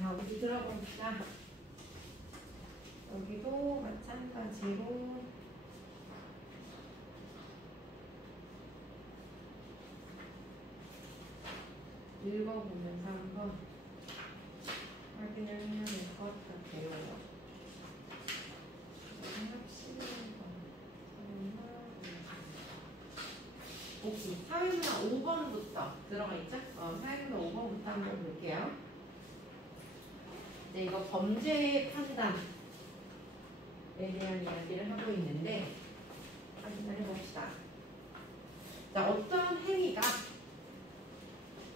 자, 우리 들어봅시다. 여기도 마찬가지로 읽어보면서 한번 확인을 해야 될 것 같아요. 오케이. 사회문화 5번부터 들어가 있죠? 사회문화 5번부터 한번 볼게요. 네, 이거 범죄의 판단에 대한 이야기를 하고 있는데 확인을 해봅시다. 자, 어떤 행위가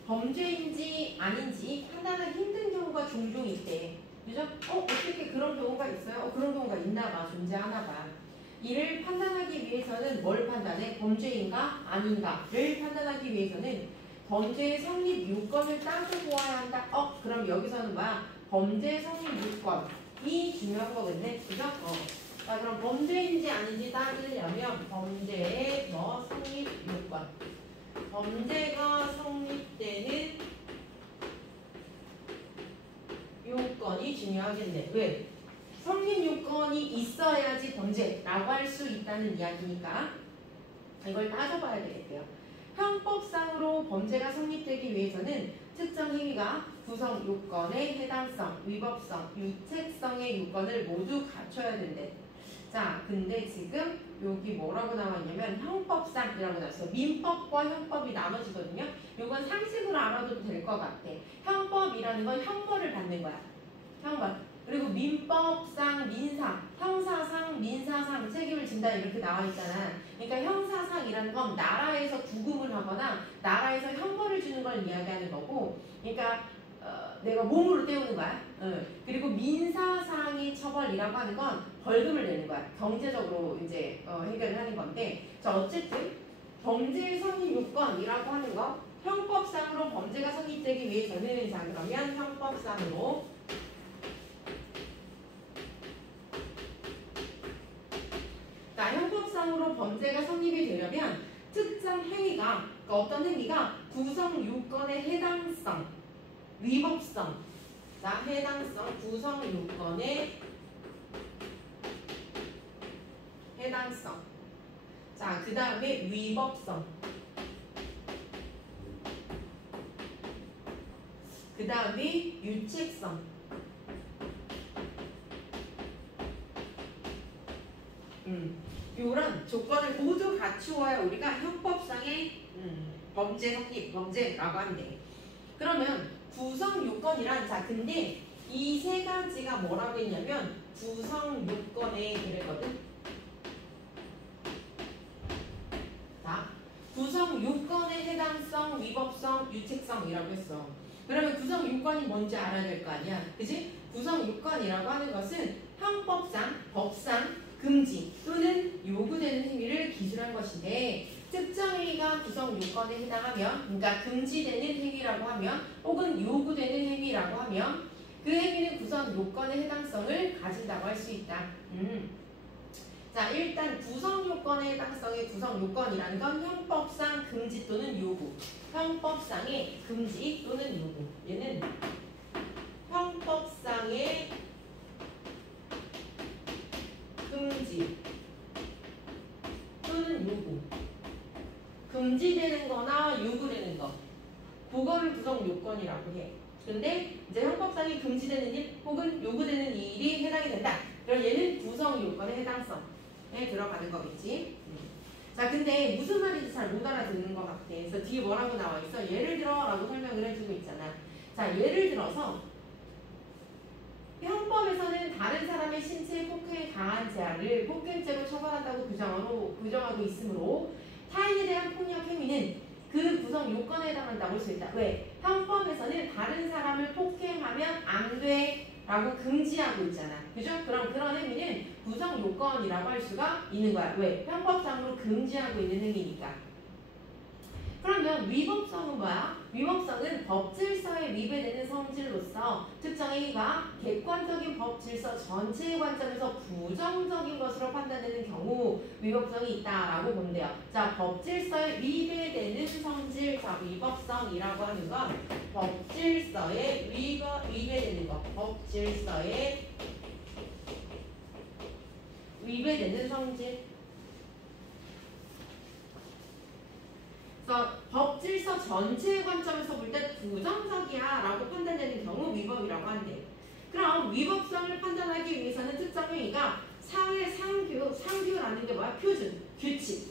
범죄인지 아닌지 판단하기 힘든 경우가 종종 있대. 그죠? 어떻게 그런 경우가 있어요? 그런 경우가 있나 봐. 존재하나 봐. 이를 판단하기 위해서는 뭘 판단해? 범죄인가 아닌가를 판단하기 위해서는 범죄의 성립 요건을 따져보아야 한다. 그럼 여기서는 뭐야? 범죄 성립 요건이 중요한 거겠네. 그죠? 자, 그럼 범죄인지 아닌지 따지려면 범죄의 성립 요건. 범죄가 성립되는 요건이 중요하겠네. 왜? 성립 요건이 있어야지 범죄라고 할 수 있다는 이야기니까 이걸 따져봐야 되겠고요. 형법상으로 범죄가 성립되기 위해서는 특정 행위가 구성 요건의 해당성, 위법성, 유책성의 요건을 모두 갖춰야 된대. 자, 근데 지금 여기 뭐라고 나왔냐면 형법상이라고 나왔어. 민법과 형법이 나눠지거든요. 이건 상식으로 알아도 될 것 같아. 형법이라는 건 형벌을 받는 거야. 형벌. 그리고 민법상, 형사상, 민사상 책임을 진다 이렇게 나와 있잖아. 그러니까 형사상이라는 건 나라에서 구금을 하거나 나라에서 형벌을 주는 걸 이야기하는 거고, 그러니까 내가 몸으로 때우는 거야. 그리고 민사상의 처벌이라고 하는 건 벌금을 내는 거야. 경제적으로 이제 해결을 하는 건데, 자, 어쨌든 범죄 성립 요건이라고 하는 거, 형법상으로 범죄가 성립되기 위해서는, 자, 그러면 형법상으로 범죄가 성립이 되려면 특정 행위가, 그러니까 어떤 행위가 구성 요건의 해당성, 위법성, 자, 해당성, 구성 요건의 해당성, 자, 그 다음에 위법성, 그 다음에 유책성, 이런 조건을 모두 갖추어야 우리가 형법상의 범죄 성립, 범죄라고 하는데, 그러면 구성 요건이란, 자, 근데 이 세 가지가 뭐라고 했냐면 구성 요건에 그랬거든. 자, 구성 요건의 해당성, 위법성, 유책성이라고 했어. 그러면 구성 요건이 뭔지 알아야 될 거 아니야, 그지? 구성 요건이라고 하는 것은 형법상, 법상 금지 또는 요구되는 행위를 기술한 것인데, 특정 행위가 구성 요건에 해당하면, 그러니까 금지되는 행위라고 하면 혹은 요구되는 행위라고 하면 그 행위는 구성 요건의 해당성을 가진다고 할 수 있다. 자, 일단 구성 요건의 해당성의 구성 요건이라는 건 형법상 금지 또는 요구, 형법상의 금지 또는 요구, 얘는 형법상의 금지 또는 요구, 금지되는 거나 요구되는 거, 그거를 구성 요건이라고 해. 근데 이제 형법상이 금지되는 일 혹은 요구되는 일이 해당이 된다. 그럼 얘는 구성 요건의 해당성에 들어가는 거겠지. 자, 근데 무슨 말인지 잘 못 알아듣는 것 같아. 그래서 뒤에 뭐라고 나와 있어? 예를 들어 라고 설명을 해주고 있잖아. 자, 예를 들어서 형법에서는 다른 사람의 신체에 폭행에 강한 재앙을 폭행죄로 처벌한다고 규정하고 있으므로 타인에 대한 폭력 행위는 그 구성 요건에 해당한다고 할 수 있다. 왜? 형법에서는 다른 사람을 폭행하면 안 돼 라고 금지하고 있잖아. 그죠? 그럼 그런 행위는 구성 요건이라고 할 수가 있는 거야. 왜? 형법상으로 금지하고 있는 행위니까. 그러면 위법성은 뭐야? 위법성은 법 질서에 법에 위배되는 성질로서 특정 행위가 객관적인 법 질서 전체의 관점에서 부정적인 것으로 판단되는 경우 위법성이 있다라고 본대요. 자, 법 질서에 위배되는 성질, 자, 위법성이라고 하는 건 법 질서에 위배되는 것, 법 질서에 위배되는 성질. 그래서 법 질서 전체의 관점에서 볼 때 부정적이야 라고 판단되는 경우 위법이라고 한대. 그럼 위법성을 판단하기 위해서는 특정 행위가 사회 상규라는 게 뭐야? 표준 규칙.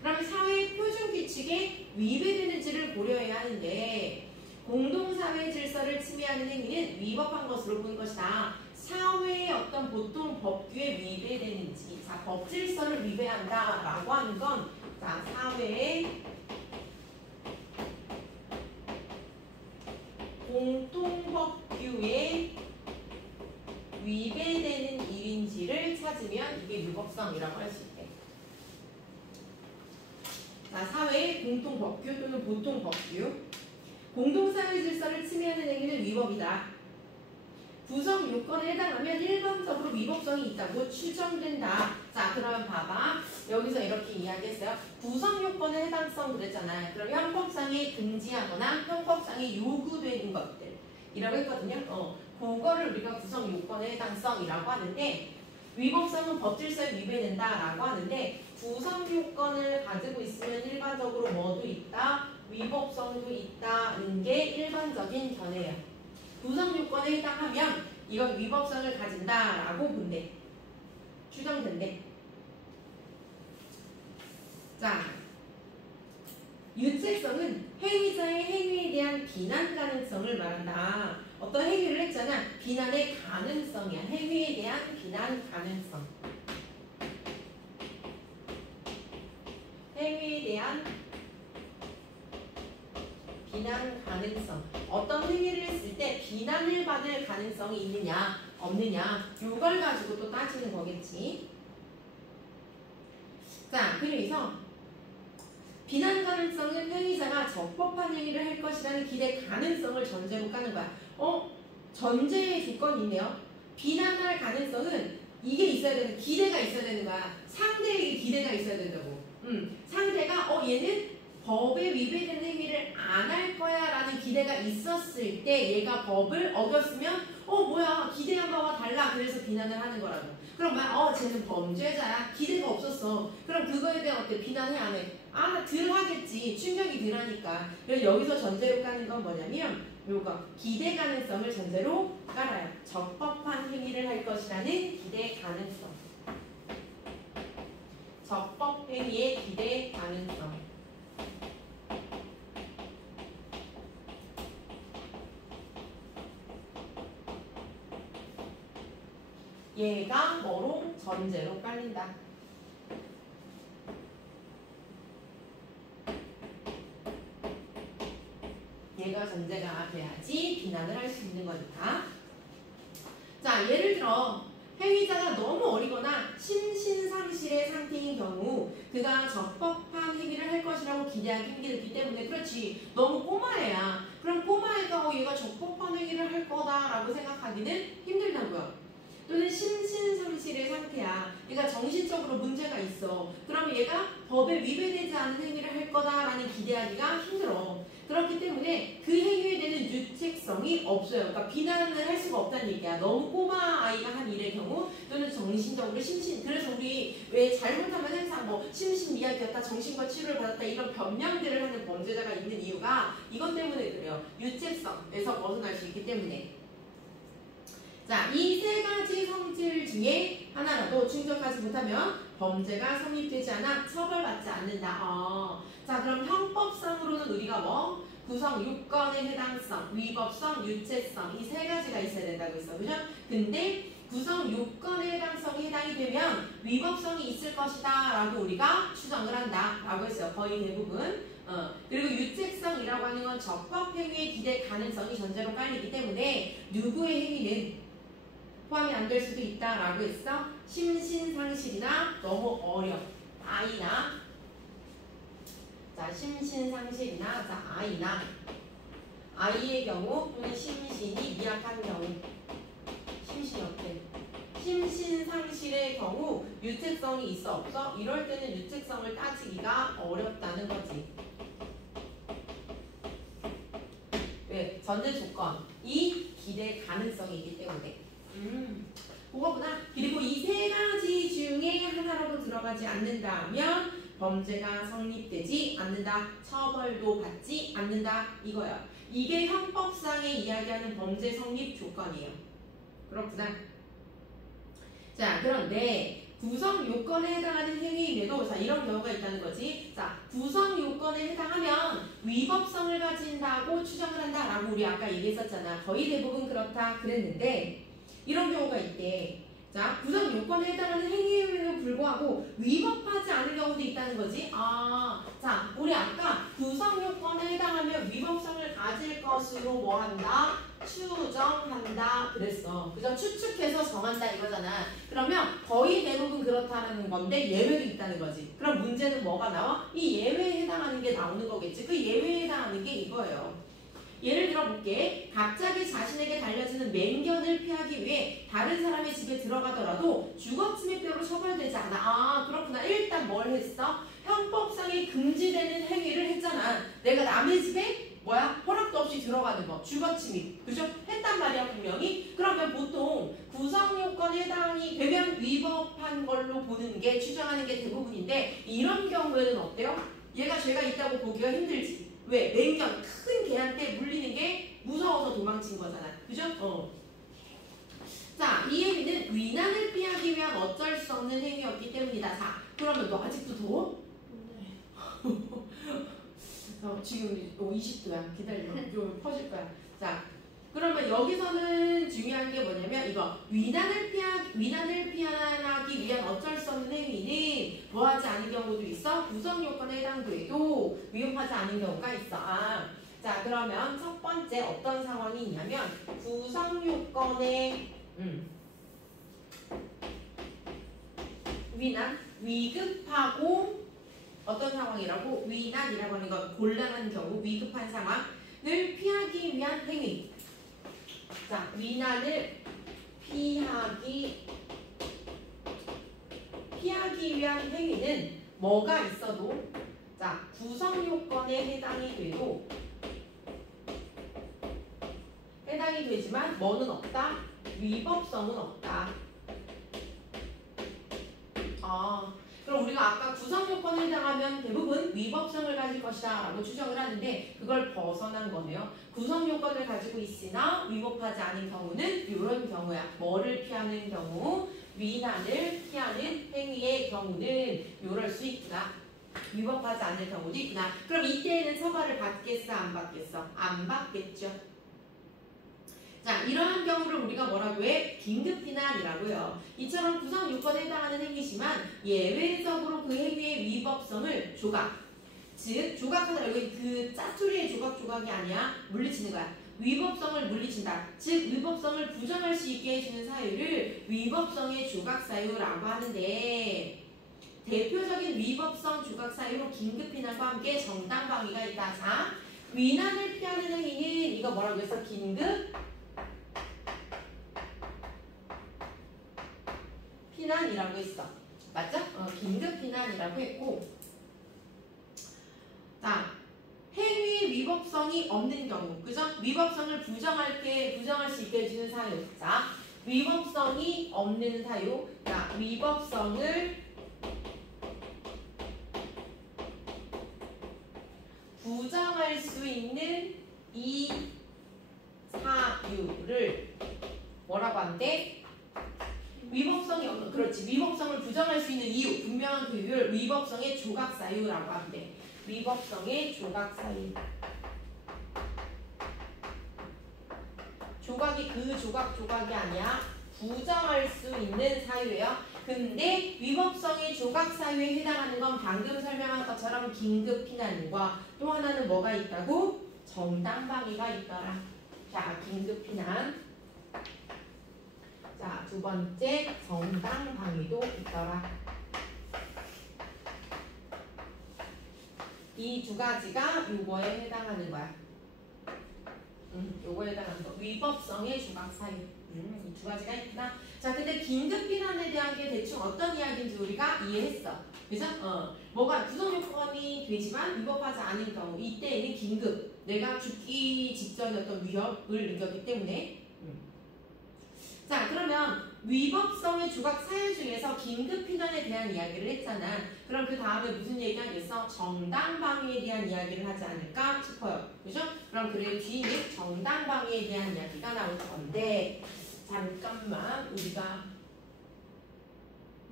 그러면 사회 표준 규칙에 위배되는지를 고려해야 하는데 공동사회 질서를 침해하는 행위는 위법한 것으로 보는 것이다. 사회의 어떤 보통 법규에 위배되는지, 자, 법 질서를 위배한다라고 하는 건, 자, 사회의 공통법규에 위배되는 일인지를 찾으면 이게 위법성이라고 할 수 있대. 자, 사회의 공통법규 또는 보통법규. 공동사회 질서를 침해하는 행위는 위법이다. 구성 요건에 해당하면 일반적으로 위법성이 있다고 추정된다. 자, 그러면 봐봐. 여기서 이렇게 이야기했어요. 구성 요건의 해당성 그랬잖아요. 그럼 형법상에 금지하거나 형법상에 요구되는 것들 이라고 했거든요. 그거를 우리가 구성 요건의 해당성이라고 하는데 위법성은 법질서에 위배된다라고 하는데 구성 요건을 가지고 있으면 일반적으로 뭐도 있다? 위법성도 있다는 게 일반적인 견해예요. 구성 요건에 해당하면 이건 위법성을 가진다라고 본대. 추정된대. 자, 유책성은 행위자의 행위에 대한 비난 가능성을 말한다. 어떤 행위를 했잖아. 비난의 가능성이야. 행위에 대한 비난 가능성. 행위에 대한 비난 가능성. 어떤 행위를 했을 때 비난을 받을 가능성이 있느냐 없느냐 이걸 가지고 또 따지는 거겠지. 자, 그래서 비난 가능성은 행위자가 적법한 행위를 할 것이라는 기대 가능성을 전제로 까는 거야. 전제의 조건이 있네요. 비난할 가능성은 이게 있어야 되는, 기대가 있어야 되는 거야. 상대에게 기대가 있어야 된다고. 상대가 얘는 법에 위배되는 행위를 안 할 거야 라는 기대가 있었을 때 얘가 법을 어겼으면 뭐야 기대한 바와 달라 그래서 비난을 하는 거라고. 그럼 쟤는 범죄자야. 기대가 없었어. 그럼 그거에 대한 어때? 비난해 안 해? 나 덜 하겠지. 충격이 덜 하니까. 그래서 여기서 전제로 까는 건 뭐냐면 요거 기대 가능성을 전제로 깔아요. 적법한 행위를 할 것이라는 기대 가능성. 적법 행위의 기대 가능성. 얘가 뭐로? 전제로 깔린다. 얘가 전제가 돼야지 비난을 할 수 있는 거니까. 자, 예를 들어 행위자가 너무 어리거나 심신상실의 상태인 경우 그가 적법한 행위를 할 것이라고 기대하기 힘들기 때문에 그렇지. 너무 꼬마애야. 그럼 꼬마애가 얘가 적법한 행위를 할 거다라고 생각하기는 힘들다고요. 또는 심신상실의 상태야. 얘가 정신적으로 문제가 있어. 그럼 얘가 법에 위배되지 않은 행위를 할 거다라는 기대하기가 힘들어. 그렇기 때문에 그 행위에 대한 유책성이 없어요. 그러니까 비난을 할 수가 없다는 얘기야. 너무 꼬마 아이가 한 일의 경우 또는 정신적으로 그래서 우리 왜 잘못하면 항상 심신미약이었다, 정신과 치료를 받았다 이런 변명들을 하는 범죄자가 있는 이유가 이것 때문에 그래요. 유책성에서 벗어날 수 있기 때문에. 자, 이 세 가지 성질 중에 하나라도 충족하지 못하면 범죄가 성립되지 않아 처벌받지 않는다. 자, 그럼 형법상으로는 우리가 구성 요건의 해당성, 위법성, 유체성 이 세 가지가 있어야 된다고 했어. 그죠? 근데 구성 요건의 해당성이 해당이 되면 위법성이 있을 것이다 라고 우리가 추정을 한다 라고 했어요. 거의 대부분. 그리고 유책성이라고 하는 건 적법 행위의 기대 가능성이 전제로 깔리기 때문에 누구의 행위는 포함이 안 될 수도 있다라고 했어. 심신상실이나 너무 어려 아이나, 자 심신상실이나 자 아이나 아이의 경우 또는 심신이 미약한 경우. 심신이 어때? 심신 상실의 경우 유책성이 있어 없어? 이럴 때는 유책성을 따지기가 어렵다는 거지. 왜? 전제 조건이 기대 가능성이 있기 때문에. 그거구나. 그리고 이 세 가지 중에 하나라도 들어가지 않는다면 범죄가 성립되지 않는다. 처벌도 받지 않는다. 이거야. 이게 형법상에 이야기하는 범죄 성립 조건이에요. 그렇구나. 자, 그런데 구성 요건에 해당하는 행위임에도 자, 이런 경우가 있다는 거지. 자, 구성 요건에 해당하면 위법성을 가진다고 추정을 한다라고 우리 아까 얘기했었잖아. 거의 대부분 그렇다 그랬는데 이런 경우가 있대. 자, 구성 요건에 해당하는 행위임에도 불구하고 위법하지 않은 경우도 있다는 거지. 자, 우리 아까 구성 요건에 해당하면 위법성을 가질 것으로 뭐 한다? 추정한다 그랬어. 그죠? 추측해서 정한다 이거잖아. 그러면 거의 대부분 그렇다는 건데 예외도 있다는 거지. 그럼 문제는 뭐가 나와? 이 예외에 해당하는 게 나오는 거겠지. 그 예외에 해당하는 게 이거예요. 예를 들어 볼게. 갑자기 자신에게 달려지는 맹견을 피하기 위해 다른 사람의 집에 들어가더라도 주거침입죄로 처벌되지 않아. 그렇구나. 일단 뭘 했어? 형법상에 금지되는 행위를 했잖아. 내가 남의 집에 허락도 없이 들어가는 거. 주거침입. 그죠? 했단 말이야 분명히. 그러면 보통 구성요건에 해당이 되면 위법한 걸로 보는 게 추정하는 게 대부분인데 이런 경우에는 어때요? 얘가 죄가 있다고 보기가 힘들지. 왜? 맹견 큰 개한테 물리는 게 무서워서 도망친 거잖아. 그죠? 자, 이 행위는 위난을 피하기 위한 어쩔 수 없는 행위였기 때문이다. 자, 그러면 너 아직도 더워? 지금 20도야. 기다려. 좀 퍼질 거야. 자, 그러면 여기서는 중요한 게 뭐냐면 이거 위난을 피하기 위한 어쩔 수 없는 행위는 뭐하지 않은 경우도 있어. 구성 요건에 해당돼도 위법하지 않은 경우가 있어. 자, 그러면 첫 번째 어떤 상황이 있냐면 구성 요건에 위난, 위급하고 어떤 상황이라고? 위난이라고 하는 건 곤란한 경우, 위급한 상황을 피하기 위한 행위. 자, 위난을 피하기 위한 행위는 뭐가 있어도 자, 구성 요건에 해당이 되지만 뭐는 없다? 위법성은 없다. 그럼 우리가 아까 구성 요건에 해당하면 대부분 위법성을 가질 것이다 라고 추정을 하는데 그걸 벗어난 거네요. 구성 요건을 가지고 있으나 위법하지 않은 경우는 이런 경우야. 뭐를 피하는 경우? 위난을 피하는 행위의 경우는 이럴 수 있구나. 위법하지 않을 경우도 있구나. 그럼 이때에는 처벌을 받겠어? 안 받겠어? 안 받겠죠. 자, 이러한 경우를 우리가 뭐라고 해? 긴급피난이라고요. 이처럼 구성 요건에 해당하는 행위지만 예외적으로 그 행위의 위법성을 즉 조각하다. 여기 그 짜투리의 조각이 아니야. 물리치는 거야. 위법성을 물리친다. 즉 위법성을 부정할 수 있게 해주는 사유를 위법성의 조각사유라고 하는데 대표적인 위법성 조각사유로 긴급피난과 함께 정당방위가 있다. 자, 위난을 피하는 행위는 이거 뭐라고 했어? 피난이라고 했어. 맞죠? 긴급피난이라고 했고 자, 행위 위법성이 없는 경우 그죠? 위법성을 부정할 수 있게 해주는 사유. 자, 위법성이 없는 사유. 자, 위법성을 부정할 수 있는 이 사유를 뭐라고 한대? 위법성이 없는, 그렇지. 위법성을 부정할 수 있는 이유, 분명한 그 이유를 위법성의 조각사유라고 하는데 위법성의 조각사유. 조각이 그 조각이 아니야. 부정할 수 있는 사유예요. 근데 위법성의 조각사유에 해당하는 건 방금 설명한 것처럼 긴급피난과 또 하나는 뭐가 있다고? 정당방위가 있더라. 자, 긴급피난. 자, 두 번째 정당방위도 있더라. 이 두 가지가 요거에 해당하는 거야. 요거에 해당하는 거. 위법성의 조각 사유. 이 두 가지가 있구나. 자, 근데 긴급 피난에 대한 게 대충 어떤 이야기인지 우리가 이해했어. 그죠? 뭐가 구성 요건이 되지만 위법하지 않은 경우, 이때에는 긴급, 내가 죽기 직전의 어떤 위협을 느꼈기 때문에. 자, 그러면 위법성의 조각 사유 중에서 긴급 피난에 대한 이야기를 했잖아. 그럼 그 다음에 무슨 얘기하겠어? 정당방위에 대한 이야기를 하지 않을까 싶어요. 그죠? 그럼 그래 뒤에 정당방위에 대한 이야기가 나올 건데, 잠깐만 우리가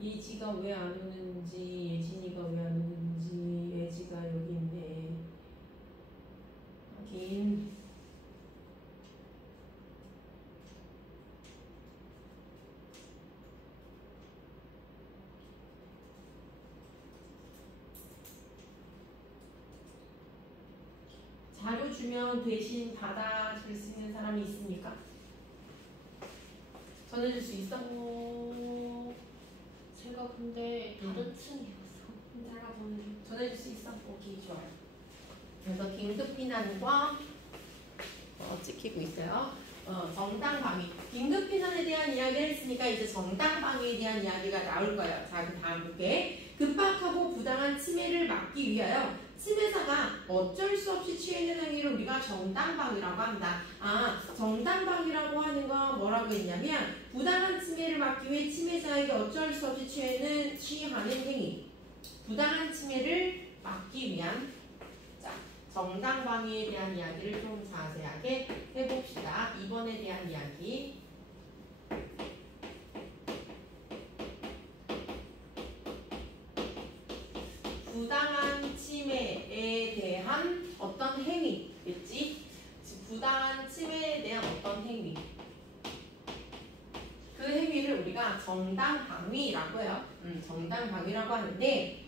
예지가 왜 안 오는지, 예진이가 왜 안 오는지, 예지가 여기 있네. 하긴 자료 주면 대신 받아줄 수 있는 사람이 있습니까? 전해줄 수 있어? 제가 근데 다른 층이어서 내가 전해줄 수 있어? 오케이, 좋아요. 그래서 긴급 피난과 찍히고 있어요. 정당방위. 긴급 피난에 대한 이야기를 했으니까 이제 정당방위에 대한 이야기가 나올 거예요. 자, 그 다음 볼게. 급박하고 부당한 침해를 막기 위하여 침해자가 어쩔 수 없이 취해있는 행위를 우리가 정당방위라고 한다. 아, 정당방위라고 하는 건 뭐라고 했냐면 부당한 침해를 막기 위해 침해자에게 어쩔 수 없이 취하는 행위. 부당한 침해를 막기 위한 정당방위에 대한 이야기를 좀 자세하게 해봅시다. 2번에 대한 이야기. 부당한 침해에 대한 어떤 행위겠지? 부당한 침해에 대한 어떤 행위. 그 행위를 우리가 정당방위라고 해요. 정당방위라고 하는데,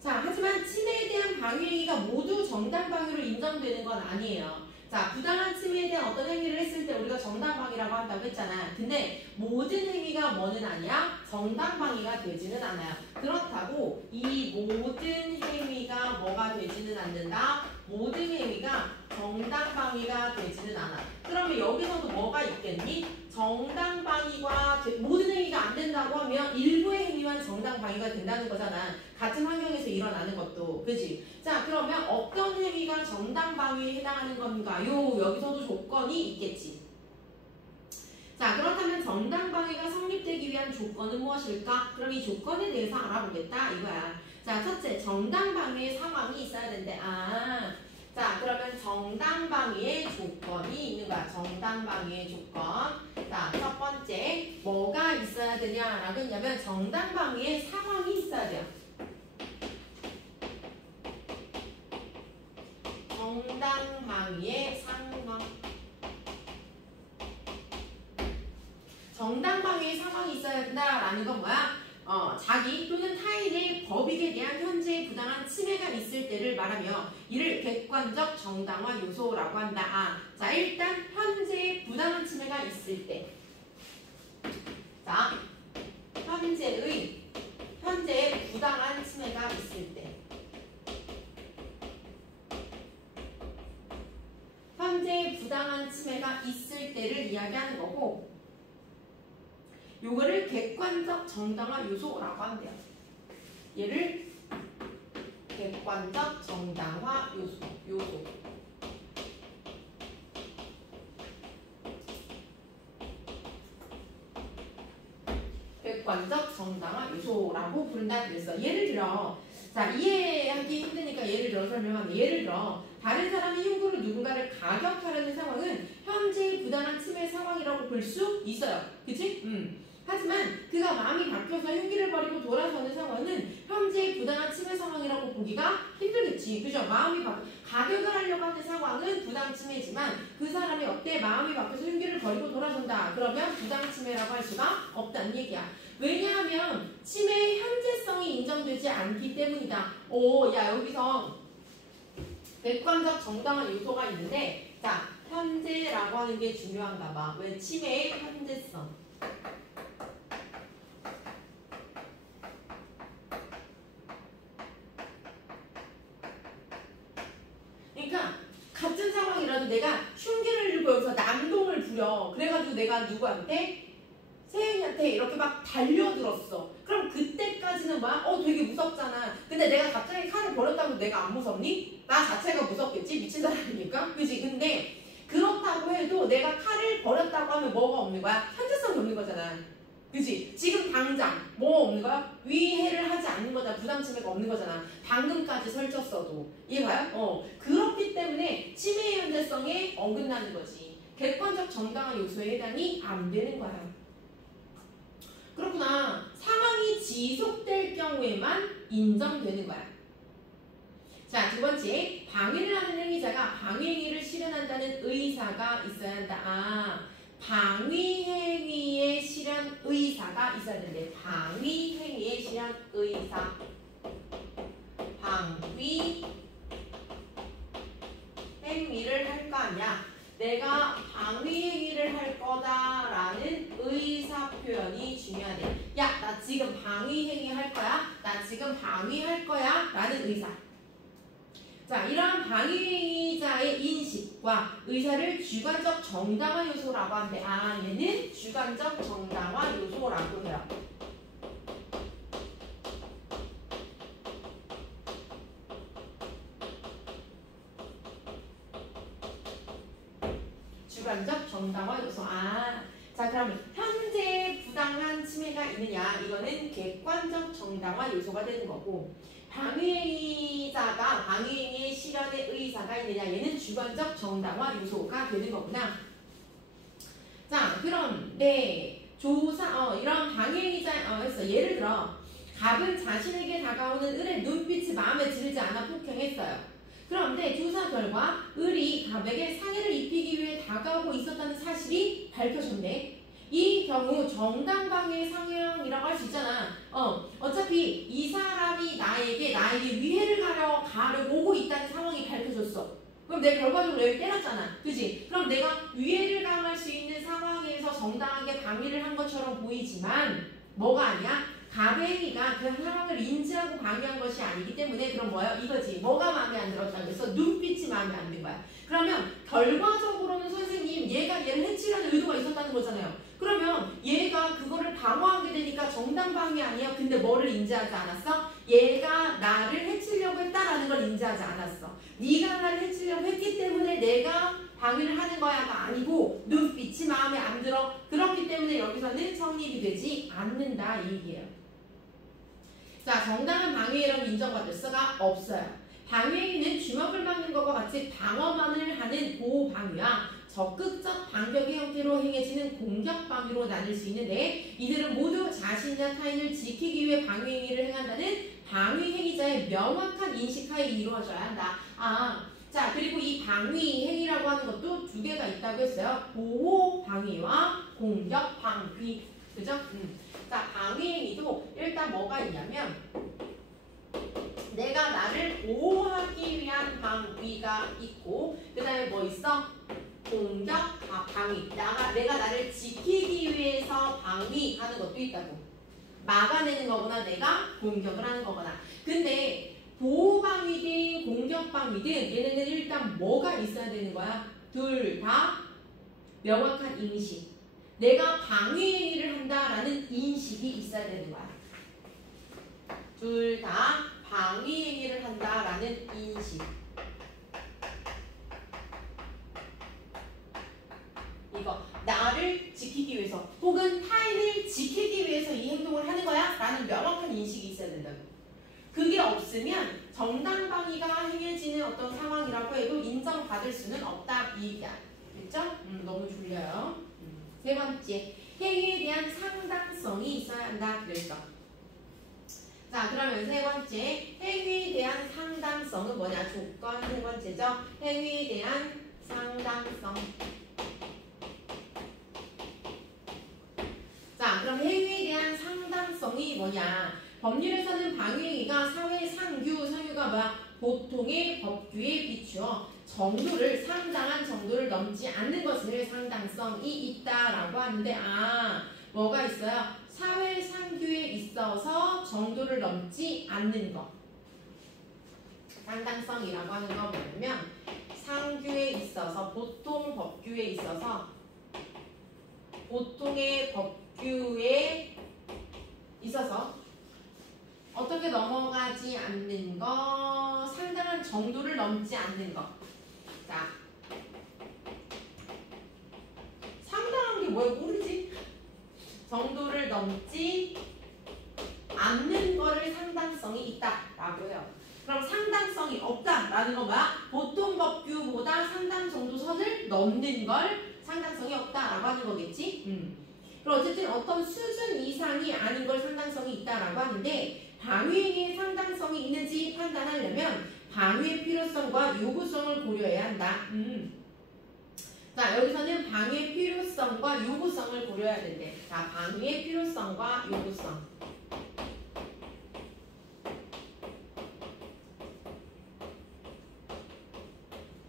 자, 하지만 침해에 대한 방위행위가 모두 정당방위로 인정되는 건 아니에요. 자, 부당한 침해에 대한 어떤 행위를 했을 때 우리가 정당방위라고 한다고 했잖아. 근데 모든 행위가 뭐는 아니야? 정당방위가 되지는 않아요. 그렇다고 이 모든 행위가 뭐가 되지는 않는다? 모든 행위가 정당방위가 되지는 않아. 그러면 여기서도 뭐가 있겠니? 정당방위가 모든 행위가 안 된다고 하면 일부의 행위만 정당방위가 된다는 거잖아. 같은 환경에서 일어나는 것도. 그지? 자, 그러면 어떤 행위가 정당방위에 해당하는 건가요? 여기서도 조건이 있겠지. 자, 그렇다면 정당방위가 성립되기 위한 조건은 무엇일까? 그럼 이 조건에 대해서 알아보겠다 이거야. 자, 첫째, 정당방위의 상황이 있어야 된대. 자, 그러면 정당방위의 조건이 있는 거야. 정당방위의 조건. 자, 첫 번째, 뭐가 있어야 되냐라고 했냐면 정당방위의 상황이 있어야 돼요. 정당방위의 상황. 정당방위의 상황이 있어야 된다라는 건 뭐야? 자기 또는 타인의 법익에 대한 현재의 부당한 침해가 있을 때를 말하며 이를 객관적 정당화 요소라고 한다. 자, 일단 현재의 부당한 침해가 있을 때. 자, 현재의 부당한 침해가 있을 때. 현재의 부당한 침해가 있을 때를 이야기하는 거고, 요거를 객관적 정당화 요소라고 한대요. 얘를 객관적 정당화 요소. 객관적 정당화 요소라고 부른다 그랬어. 예를 들어, 자, 이해하기 힘드니까 예를 들어 설명하면, 예를 들어 다른 사람이 흉부로 누군가를 가격하려는 상황은 현재의 부당한 침해 상황이라고 볼 수 있어요. 그치? 하지만 그가 마음이 바뀌어서 흉기를 버리고 돌아서는 상황은 현재의 부당한 침해 상황이라고 보기가 힘들겠지. 그죠? 가격을 하려고 하는 상황은 부당 침해지만 그 사람이 어때? 마음이 바뀌어서 흉기를 버리고 돌아선다. 그러면 부당 침해라고 할 수가 없다는 얘기야. 왜냐하면 침해의 현재성이 인정되지 않기 때문이다. 야, 여기서 객관적 정당한 요소가 있는데, 자, 현재라고 하는 게 중요한가 봐. 왜? 침해의 현재성. 그러니까 같은 상황이라도 내가 흉기 들고 여기서 난동을 부려. 그래가지고 내가 누구한테? 세윤이한테 이렇게 막 달려들었어. 그럼 그때까지는 뭐야? 되게 무섭잖아. 근데 내가 갑자기 칼을 버렸다고 내가 안 무섭니? 나 자체가 무섭겠지? 미친 사람이니까. 그지? 근데 그렇다고 해도 내가 칼을 버렸다고 하면 뭐가 없는 거야? 현재성이 없는 거잖아. 그지? 지금 당장 뭐 없는 거야? 위해를 하지 않는 거잖아. 부담 침해가 없는 거잖아. 방금까지 설쳤어도. 이해가요? 그렇기 때문에 침해의 현재성에 어긋나는 거지. 객관적 정당한 요소에 해당이 안 되는 거야. 그렇구나. 상황이 지속될 경우에만 인정되는 거야. 자, 두 번째. 방해를 하는 행위자가 방해행위를 실현한다는 의사가 있어야 한다. 방위행위의 실현 의사가 있어야 되는데, 방위행위의 실현 의사. 방위행위를 할 거 아니야. 내가 방위행위를 할 거다라는 의사 표현이 중요하대. 야, 나 지금 방위행위 할 거야? 나 지금 방위할 거야? 라는 의사. 자, 이러한 방위행위자의 인식과 의사를 주관적 정당화 요소라고 하는데, 얘는 주관적 정당화 요소라고 해요. 주관적 정당화 요소. 자, 그러면 현재 부당한 침해가 있느냐? 이거는 객관적 정당화 요소가 되는 거고, 방위행위자가 방위행위의 실현의 의사가 있느냐? 얘는 주관적 정당화 요소가 되는 거구나. 자, 그런데 조사, 이런 방위행위자, 예를 들어, 갑은 자신에게 다가오는 을의 눈빛이 마음에 들지 않아 폭행했어요. 그런데 조사 결과 을이 갑에게 상해를 입히기 위해 다가오고 있었다는 사실이 밝혀졌네. 이 경우 정당방위의 상황이라고 할 수 있잖아. 어차피 이 사람이 나에게 위해를 가려고 오고 있다는 상황이 밝혀졌어. 그럼 내가 결과적으로 여기 때렸잖아. 그지? 그럼 내가 위해를 가할 수 있는 상황에서 정당하게 방위를 한 것처럼 보이지만 뭐가 아니야? 갑의 행위가 그 상황을 인지하고 방위한 것이 아니기 때문에 그럼 뭐예요? 이거지. 뭐가 마음에 안 들었다고 해서 눈빛이 마음에 안 든 거야. 그러면 결과적으로는 선생님 얘가 얘를 해치려는 의도가 있었다는 거잖아요. 그러면 얘가 그거를 방어하게 되니까 정당 방위 아니야? 근데 뭐를 인지하지 않았어? 얘가 나를 해치려고 했다라는 걸 인지하지 않았어. 네가 나를 해치려고 했기 때문에 내가 방위를 하는 거야가 아니고 눈빛이 마음에 안 들어. 그렇기 때문에 여기서는 성립이 되지 않는다 이 얘기예요. 자, 정당한 방위라고 인정받을 수가 없어요. 방위행위는 주먹을 막는 것과 같이 방어만을 하는 보호 방위와 적극적 반격의 형태로 행해지는 공격 방위로 나눌 수 있는데, 이들은 모두 자신이나 타인을 지키기 위해 방위행위를 행한다는 방위행위자의 명확한 인식하에 이루어져야 한다. 자, 그리고 이 방위행위라고 하는 것도 두 개가 있다고 했어요. 보호 방위와 공격 방위. 그죠? 자, 방위행위도 일단 뭐가 있냐면, 내가 나를 보호하기 위한 방위가 있고, 그 다음에 뭐 있어? 공격 방위. 내가 나를 지키기 위해서 방위하는 것도 있다고. 막아내는 거거나 내가 공격을 하는 거거나. 근데 보호방위든 공격방위든 얘네는 일단 뭐가 있어야 되는 거야? 둘 다 명확한 인식. 내가 방위행위를 한다라는 인식이 있어야 되는 거야. 둘 다 방위행위를 한다라는 인식. 이거 나를 지키기 위해서 혹은 타인을 지키기 위해서 이 행동을 하는 거야? 라는 명확한 인식이 있어야 된다고. 그게 없으면 정당방위가 행해지는 어떤 상황이라고 해도 인정받을 수는 없다 이 얘기야. 됐죠? 너무 졸려요. 세 번째, 행위에 대한 상당성이 있어야 한다 그랬어. 자, 그러면 세 번째, 행위에 대한 상당성은 뭐냐? 조건 세 번째죠. 행위에 대한 상당성. 자, 그럼 행위에 대한 상당성이 뭐냐? 법률에서는 방위행위가 사회 상규가 뭐야? 보통의 법규에 비추어 정도를, 상당한 정도를 넘지 않는 것을 상당성이 있다라고 하는데, 뭐가 있어요? 사회 상규에 있어서 정도를 넘지 않는 것. 상당성이라고 하는 건 뭐냐면 상규에 있어서 보통 법규에 있어서 보통의 법규에 있어서 어떻게 넘어가지 않는 거, 상당한 정도를 넘지 않는 거. 자, 상당한 게 뭐야? 모르지? 정도를 넘지 않는 거를 상당성이 있다라고 해요. 그럼 상당성이 없다라는 건 뭐야? 보통 법규보다 상당 정도 선을 넘는 걸 상당성이 없다라고 하는 거겠지? 그럼 어쨌든 어떤 수준 이상이 아닌 걸 상당성이 있다라고 하는데 방위행위의 상당성이 있는지 판단하려면 방위의 필요성과 요구성을 고려해야 한다. 자, 여기서는 방위의 필요성과 요구성을 고려해야 된대. 자, 방위의 필요성과 요구성.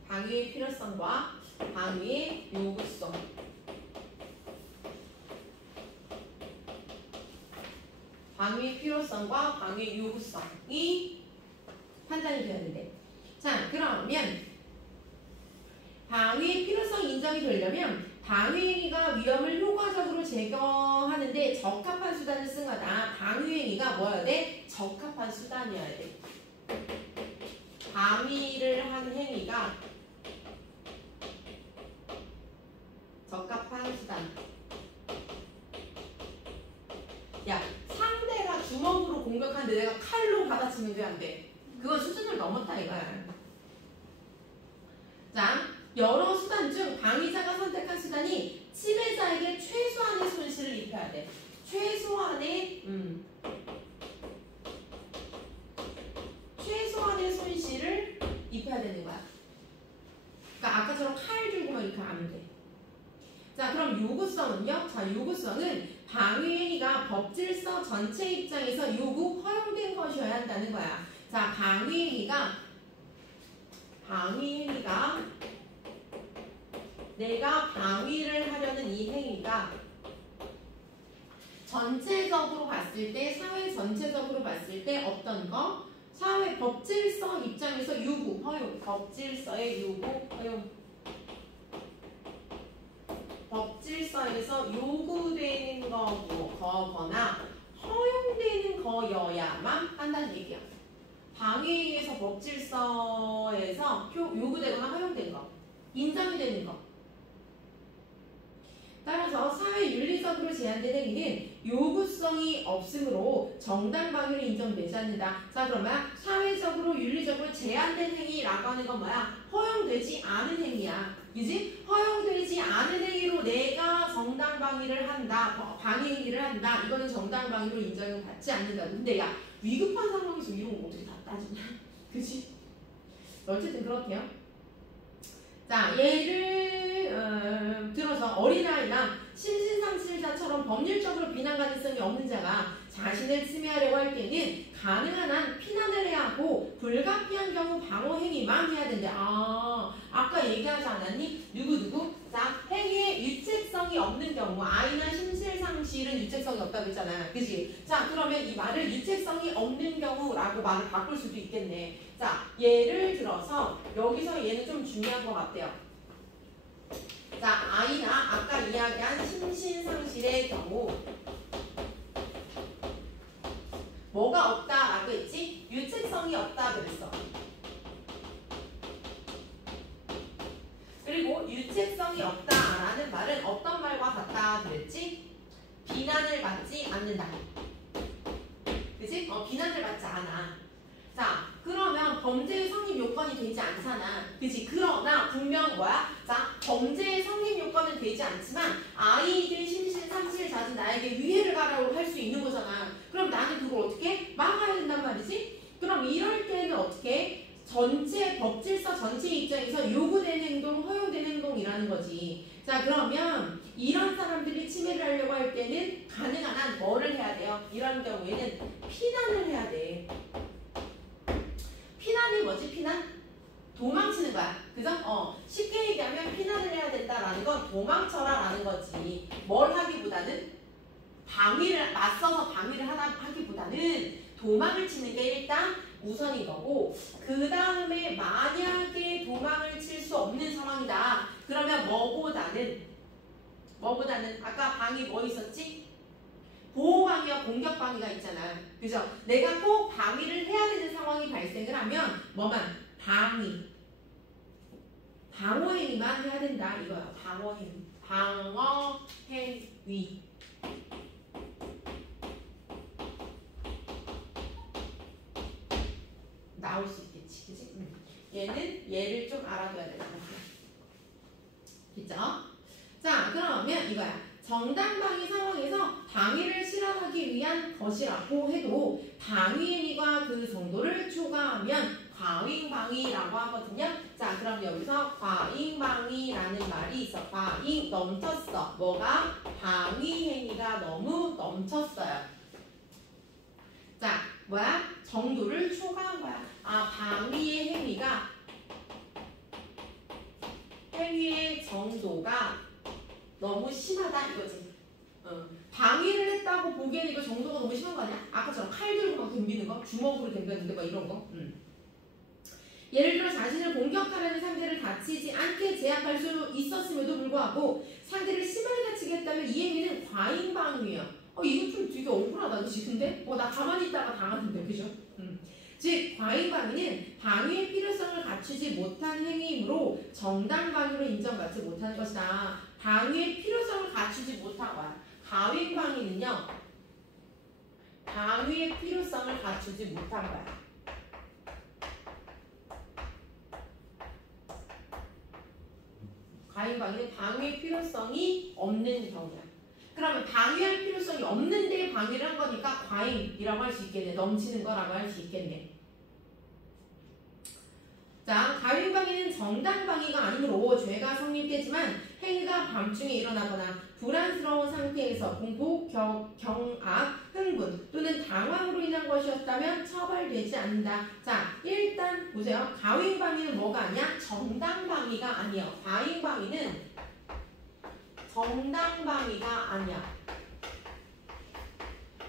방위의 필요성과 방위의 요구성. 방위의 필요성과 방위의 요구성이 판단이 되어야 된대. 자, 그러면 방위의 필요성이 인정이 되려면 방위행위가 위험을 효과적으로 제거하는데 적합한 수단을 쓴 거다. 방위행위가 뭐여야 돼? 적합한 수단이어야 돼. 방위를 한 행위가 적합한 수단. 야, 상대가 주먹으로 공격하는데 내가 칼로 받아치면 돼, 안 돼? 그건 수준을 넘었다 이거야. 자, 여러 수단 중 방위자가 선택한 수단이 침해자에게 최소한의 손실을 입혀야 돼. 최소한의 손실을 입혀야 되는 거야. 그러니까 아까처럼 칼 들고 막 이렇게 하면 돼. 자, 그럼 요구성은요? 자, 요구성은 방위행위가 법질서 전체 입장에서 요구 허용된 것이어야 한다는 거야. 자, 방위행위가 내가 방위를 하려는 이 행위가 전체적으로 봤을 때, 사회 전체적으로 봤을 때 어떤 거? 사회 법질서 입장에서 요구, 허용. 법질서의 요구, 허용. 법질서에서 요구되는 거거나 허용되는 거여야만 한다는 얘기야. 방위행위에서 법질서에서 요구되거나 허용된 거, 인정이 되는 거. 따라서 사회 윤리적으로 제한된 행위는 요구성이 없으므로 정당 방위로 인정되지 않는다. 자, 그러면 사회적으로 윤리적으로 제한된 행위라고 하는 건 뭐야? 허용되지 않은 행위야. 그지? 허용되지 않은 행위로 내가 정당 방위를 한다, 방위 행위를 한다. 이거는 정당 방위로 인정을 받지 않는다. 근데 야, 위급한 상황에서 이런 거 어떻게 다 따지냐? 그지? 어쨌든 그렇게요. 자, 예를 들어서 어린아이나 심신상실자처럼 법률적으로 비난 가능성이 없는 자가 자신을 침해하려고 할 때는 가능한 한 피난을 해야 하고 불가피한 경우 방어 행위만 해야 된대. 아, 아까 얘기하지 않았니? 누구? 자, 행위에 유책성이 없는 경우, 아이나 심실상실은 유책성이 없다고 했잖아. 그치? 자, 그러면 이 말을 유책성이 없는 경우라고 말을 바꿀 수도 있겠네. 자, 예를 들어서 여기서 얘는 좀 중요한 것 같아요. 자, 아이나 아까 이야기한 심신상실의 경우 뭐가 없다라고 했지? 유책성이 없다 그랬어. 그리고 유책성이 없다라는 말은 어떤 말과 같다 그랬지? 비난을 받지 않는다. 그치? 비난을 받지 않아. 자, 그러면 범죄의 성립 요건이 되지 않잖아. 그치? 그러나 분명 뭐야? 자, 범죄의 성립 요건은 되지 않지만 아이들 심신상실자는 나에게 위해를 가라고 할 수 있는 거잖아. 그럼 나는 그걸 어떻게 막아야 된단 말이지? 그럼 이럴 때는 어떻게? 전체 법질서 전체 입장에서 요구되는 행동, 허용되는 행동이라는 거지. 자, 그러면 이런 사람들이 침해를 하려고 할 때는 가능한 한 뭐를 해야 돼요? 이런 경우에는 피난을 해야 돼. 피난이 뭐지? 피난? 도망치는 거야. 그죠? 쉽게 얘기하면 피난을 해야 된다라는 건 도망쳐라라는 거지. 뭘 하기보다는 맞서서 방위를 하기보다는 도망을 치는 게 일단 우선인 거고 그 다음에 만약에 도망을 칠 수 없는 상황이다. 그러면 뭐보다는 아까 방이 뭐 있었지? 보호방위와 공격방위가 있잖아. 그죠? 내가 꼭 방위를 해야 되는 상황이 발생을 하면 뭐만? 방어행위만 해야 된다 이거야. 방어행위. 나올 수 있겠지, 그치? 얘는 얘를 좀 알아둬야 되는 거야. 그죠? 자, 그러면 이거야. 정당방위 상황에서 방위를 실현하기 위한 것이라고 해도 방위행위가 그 정도를 초과하면 과잉방위라고 하거든요. 자, 그럼 여기서 과잉방위라는 말이 있어. 과잉 넘쳤어. 뭐가? 방위행위가 너무 넘쳤어요. 자, 뭐야? 정도를 초과한 거야. 아, 방위의 행위의 정도가 너무 심하다 이거지. 방위를 했다고 보기에는 이거 정도가 너무 심한 거 아니야? 아까처럼 칼 들고 막 덤비는 거, 주먹으로 덤볐는데 막 이런 거. 예를 들어 자신을 공격하려는 상대를 다치지 않게 제압할 수 있었음에도 불구하고 상대를 심하게 다치게 했다면 이 행위는 과잉방위야. 이거 좀 되게 억울하다, 그치? 근데 나 가만히 있다가 당하는데, 그죠? 즉 과잉방위는 방위의 필요성을 갖추지 못한 행위이므로 정당방위로 인정받지 못하는 것이다. 방위의 필요성을 갖추지 못한 거야. 과잉방위는요, 방위의 필요성을 갖추지 못한 거야. 과잉방위는 방위의 필요성이 없는 경우야. 그러면 방위할 필요성이 없는데 방위를 한 거니까 과잉이라고 할 수 있겠네. 넘치는 거라고 할 수 있겠네. 자, 과잉방위는 정당방위가 아니므로 죄가 성립되지만 행위가 밤중에 일어나거나 불안스러운 상태에서 공포, 경악, 흥분 또는 당황으로 인한 것이었다면 처벌되지 않는다. 자, 일단 보세요. 과잉방위는 뭐가 아니야? 정당방위가 아니에요. 과잉방위는 정당방위가 아니야.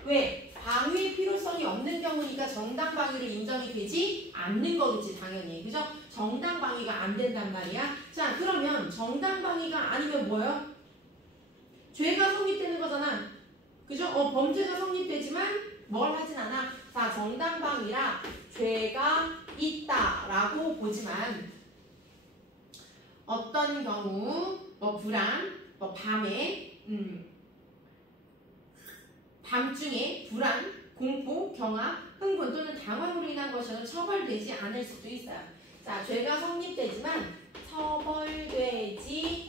왜? 방위의 필요성이 없는 경우니까 정당방위로 인정이 되지 않는 거겠지, 당연히. 그죠? 정당방위가 안 된단 말이야. 자, 그러면 정당방위가 아니면 뭐예요? 죄가 성립되는 거잖아. 그죠? 범죄가 성립되지만 뭘 하진 않아. 자, 정당방위라 죄가 있다라고 보지만 어떤 경우 불안, 밤에 밤중에 불안, 공포, 경악, 흥분 또는 당황으로 인한 것은 처벌되지 않을 수도 있어요. 자, 죄가 성립되지만 처벌되지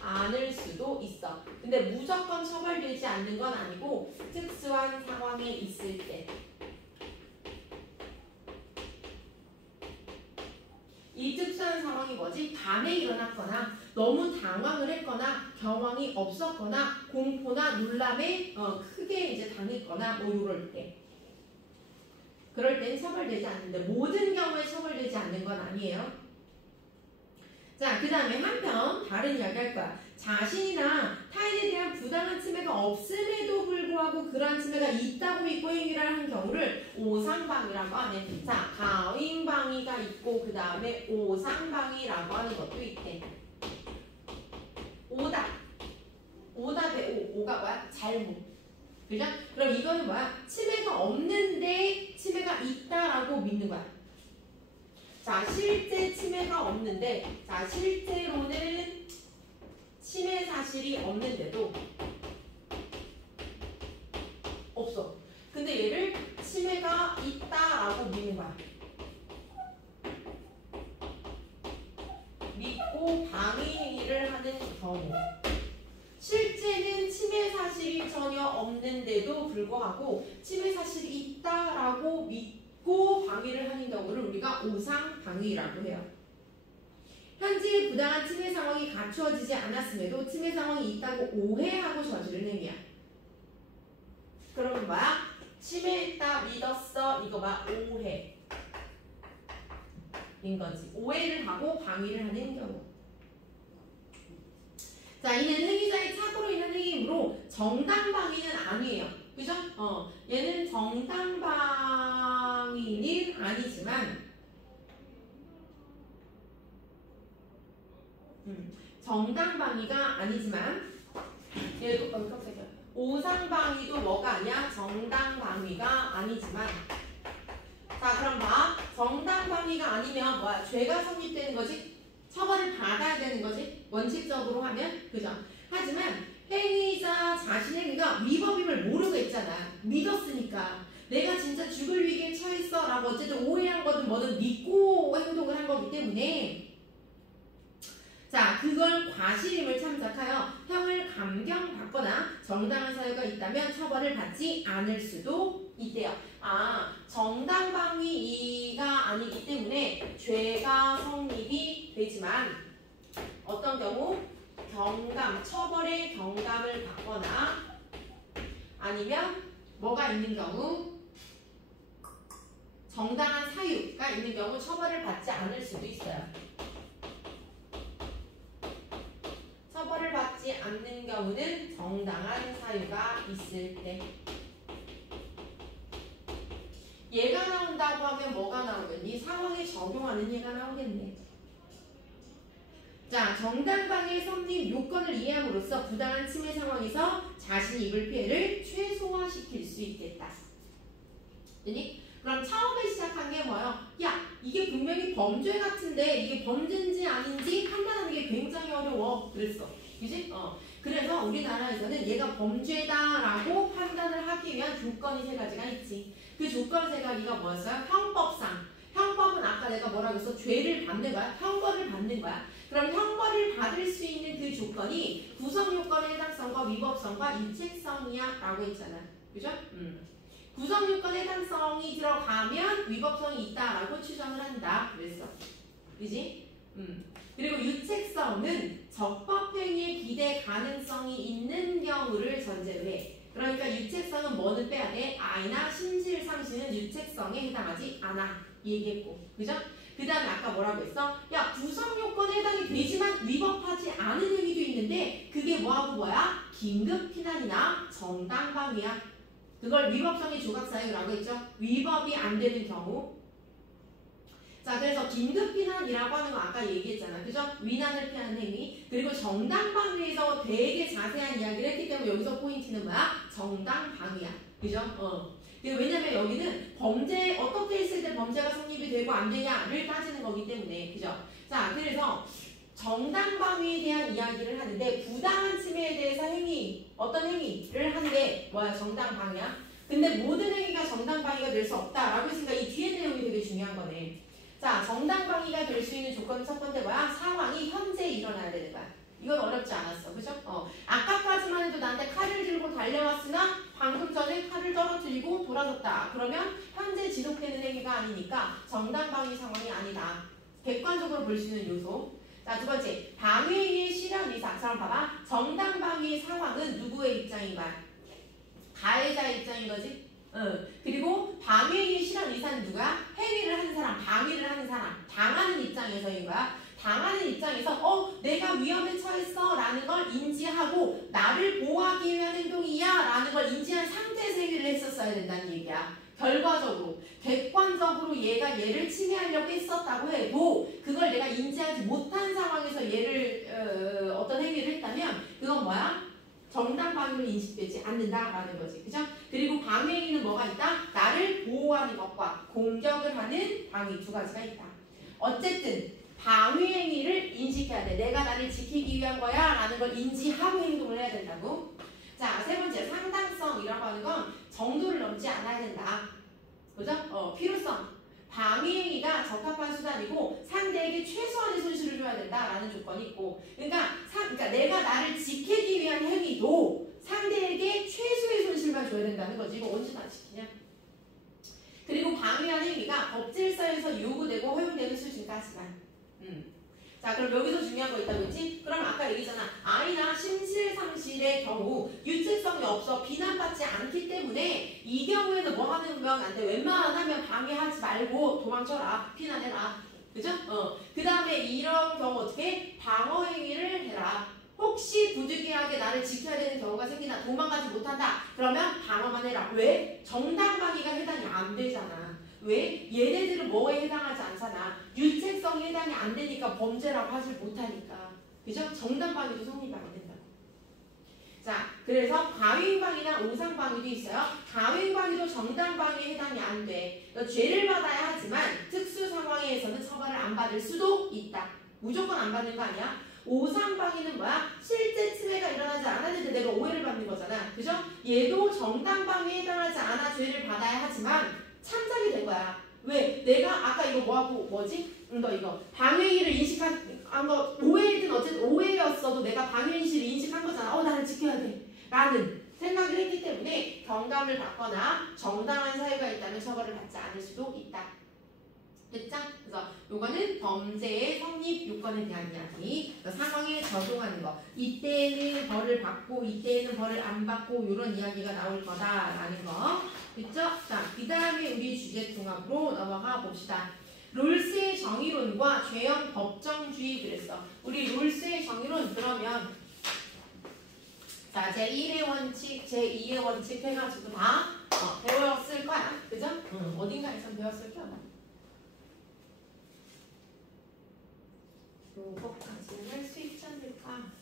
않을 수도 있어. 근데 무조건 처벌되지 않는 건 아니고 특수한 상황에 있을 때. 이 특수한 상황이 뭐지? 밤에 일어났거나 너무 당황을 했거나 경황이 없었거나 공포나 놀람에 크게 이제 당했거나 요럴 때. 그럴 땐 처벌되지 않는데 모든 경우에 처벌되지 않는 건 아니에요. 자, 그 다음에 한편 다른 이야기 할 거야. 자신이나 타인에 대한 부당한 침해가 없음에도 불구하고 그러한 침해가 있다고 믿고 행위를 한 경우를 오상방위라고 하네. 자, 과잉방위가 있고 그 다음에 오상방위라고 하는 것도 있대. 오답의 오가 뭐야? 잘못. 그죠? 그럼 이거는 뭐야? 침해가 없는데 침해가 있다라고 믿는 거야. 자, 실제 침해가 없는데, 자, 실제로는 침해 사실이 없는데도 없어. 근데 얘를 침해가 있다라고 믿는 거야. 믿고 방위 행위를 하는 경우. 실제는 침해 사실이 전혀 없는데도 불구하고 침해 사실이 있다라고 믿고 방위를 하는 경우를 우리가 오상방위라고 해요. 현재 부당한 침해 상황이 갖추어지지 않았음에도 침해 상황이 있다고 오해하고 저지른 행위야. 그러면 뭐야? 침해했다, 믿었어. 이거 봐, 오해. 인 거지. 오해를 하고 방위를 하는 경우. 자, 이는 행위자의 착오로 인한 행위이므로 정당방위는 아니에요. 그죠? 얘는 정당방위는 정당방위는 아니지만 정당방위가 아니지만 얘도 깜짝이야. 오상방위도 뭐가 아니야? 정당방위가 아니지만 자 그럼 봐. 정당방위가 아니면 뭐야? 죄가 성립되는 거지? 처벌을 받아야 되는 거지? 원칙적으로 하면 그죠? 하지만 행위자 자신의 행위가 위법임을 모르고 있잖아. 믿었으니까 내가 진짜 죽을 위기에 처했어 라고 어쨌든 오해한 거든 뭐든 믿고 행동을 한 거기 때문에 자 그걸 과실임을 참작하여 형을 감경받거나 정당한 사유가 있다면 처벌을 받지 않을 수도 있대요. 아 정당방위가 아니기 때문에 죄가 성립이 되지만 어떤 경우 경감, 처벌의 경감을 받거나 아니면 뭐가 있는 경우 정당한 사유가 있는 경우 처벌을 받지 않을 수도 있어요. 처벌을 받지 않는 경우는 정당한 사유가 있을 때. 얘가 나온다고 하면 뭐가 나오겠니? 상황에 적용하는 얘가 나오겠네. 자, 정당방위 성립 요건을 이해함으로써 부당한 침해 상황에서 자신이 입을 피해를 최소화시킬 수 있겠다. 되니? 그럼 처음에 시작한 게 뭐예요? 야, 이게 분명히 범죄 같은데 이게 범죄인지 아닌지 판단하는 게 굉장히 어려워. 그랬어. 그지? 그래서 우리나라에서는 얘가 범죄다라고 판단을 하기 위한 조건이 세 가지가 있지. 그 조건 세 가지가 뭐였어요? 형법상. 형법은 아까 내가 뭐라고 했어? 죄를 받는 거야? 형벌을 받는 거야? 그럼 형벌을 받을 수 있는 그 조건이 구성 요건의 해당성과 위법성과 유책성이야 라고 했잖아. 그죠? 구성 요건의 해당성이 들어가면 위법성이 있다라고 추정을 한다. 그랬어. 그지? 그리고 유책성은 적법행위의 기대 가능성이 있는 경우를 전제로 해. 그러니까 유책성은 뭐는 빼야 돼? 아이나 심실상시는 유책성에 해당하지 않아. 얘기했고. 그죠? 그 다음에 아까 뭐라고 했어? 야 구성 요건에 해당이 되지만 위법하지 않은 행위도 있는데 그게 뭐하고 뭐야? 긴급 피난이나 정당방위야. 그걸 위법성의 조각사유라고 했죠? 위법이 안 되는 경우. 자 그래서 긴급 피난이라고 하는 거 아까 얘기했잖아. 그죠? 위난을 피하는 행위. 그리고 정당방위에서 되게 자세한 이야기를 했기 때문에 여기서 포인트는 뭐야? 정당방위야. 그죠? 왜냐면 여기는 범죄 어떻게 했을 때 범죄가 성립이 되고 안 되냐를 따지는 거기 때문에. 그죠? 자 그래서 정당방위에 대한 이야기를 하는데 부당한 침해에 대해서 어떤 행위를 하는데 뭐야? 정당방위야. 근데 모든 행위가 정당방위가 될 수 없다라고 했으니까 이 뒤에 내용이 되게 중요한 거네. 자 정당방위가 될 수 있는 조건은 첫 번째 뭐야? 상황이 현재 일어나야 되는 거야. 이건 어렵지 않았어. 그죠? 아까까지만 해도 나한테 칼을 들고 달려왔으나 방금 전에 칼을 떨어뜨리고 돌아섰다. 그러면 현재 지속되는 행위가 아니니까 정당방위 상황이 아니다. 객관적으로 볼 수 있는 요소. 자, 두 번째, 방위의 실현 의사. 자, 봐봐. 정당방위의 상황은 누구의 입장인 거야? 가해자의 입장인 거지? 그리고 방위의 실현 의사는 누구야? 행위를 하는 사람, 방위를 하는 사람, 당하는 입장에서인 거야. 당하는 입장에서 내가 위험에 처했어 라는 걸 인지하고 나를 보호하기 위한 행동이야 라는 걸 인지한 상태에서 행위를 했었어야 된다는 얘기야. 결과적으로 객관적으로 얘가 얘를 침해하려고 했었다고 해도 그걸 내가 인지하지 못한 상황에서 얘를 어떤 행위를 했다면 그건 뭐야? 정당방위로 인식되지 않는다라는 거지. 그죠? 그리고 방위행위는 뭐가 있다? 나를 보호하는 것과 공격을 하는 방위 두 가지가 있다. 어쨌든 방위행위를 인식해야 돼. 내가 나를 지키기 위한 거야 라는 걸 인지하고 행동을 해야 된다고. 자, 세 번째 상당성이라고 하는 건 정도를 넘지 않아야 된다. 그죠? 필요성. 방위행위가 적합한 수단이고 상대에게 최소한의 손실을 줘야 된다라는 조건이 있고, 그러니까 내가 나를 지키기 위한 행위도 상대에게 최소의 손실만 줘야 된다는 거지. 이거 언제 다 지키냐? 그리고 방위한 행위가 법질서에서 요구되고 허용되는 수준까지만. 자, 그럼 여기서 중요한 거 있다고 했지? 그럼 아까 얘기했잖아. 아이나 심실상실의 경우 유체성이 없어 비난받지 않기 때문에 이 경우에는 뭐 하는 건 안 돼. 웬만하면 방해하지 말고 도망쳐라. 피난해라. 그죠? 그 다음에 이런 경우 어떻게? 방어행위를 해라. 혹시 부득이하게 나를 지켜야 되는 경우가 생기나 도망가지 못한다. 그러면 방어만 해라. 왜? 정당방위가 해당이 안 되잖아. 왜? 얘네들은 뭐에 해당하지 않잖아. 유책성에 해당이 안 되니까 범죄라고 하지 못하니까. 그죠? 정당방위도 성립이 안 된다고. 자, 그래서 가위행방이나 오상방위도 있어요. 가위행방위도 정당방위에 해당이 안 돼. 그러니까 죄를 받아야 하지만 특수 상황에서는 처벌을 안 받을 수도 있다. 무조건 안 받는 거 아니야? 오상방위는 뭐야? 실제 침해가 일어나지 않았는데 내가 오해를 받는 거잖아. 그죠? 얘도 정당방위에 해당하지 않아 죄를 받아야 하지만 참작이 된 거야. 왜? 내가 아까 이거 뭐지? 이거 방해일을 인식한 거 오해든 어쨌든 오해였어도 내가 방해인실을 인식한 거잖아. 나를 지켜야 돼. 라는 생각을 했기 때문에 경감을 받거나 정당한 사유가 있다면 처벌을 받지 않을 수도 있다. 됐죠? 그래서 요거는 범죄의 성립 요건에 대한 이야기. 그러니까 상황에 적용하는 거. 이때는 벌을 받고 이때는 벌을 안 받고 이런 이야기가 나올 거다라는 거. 됐죠? 자, 그 다음에 우리 주제 종합으로 넘어가 봅시다. 롤스의 정의론과 죄형 법정주의 그랬어. 우리 롤스의 정의론 그러면 자, 제1의 원칙, 제2의 원칙 해가지고 다 배웠을 거야. 그죠? 어딘가에서 배웠을 거야. 요거까지는 할 수 있지 않을까?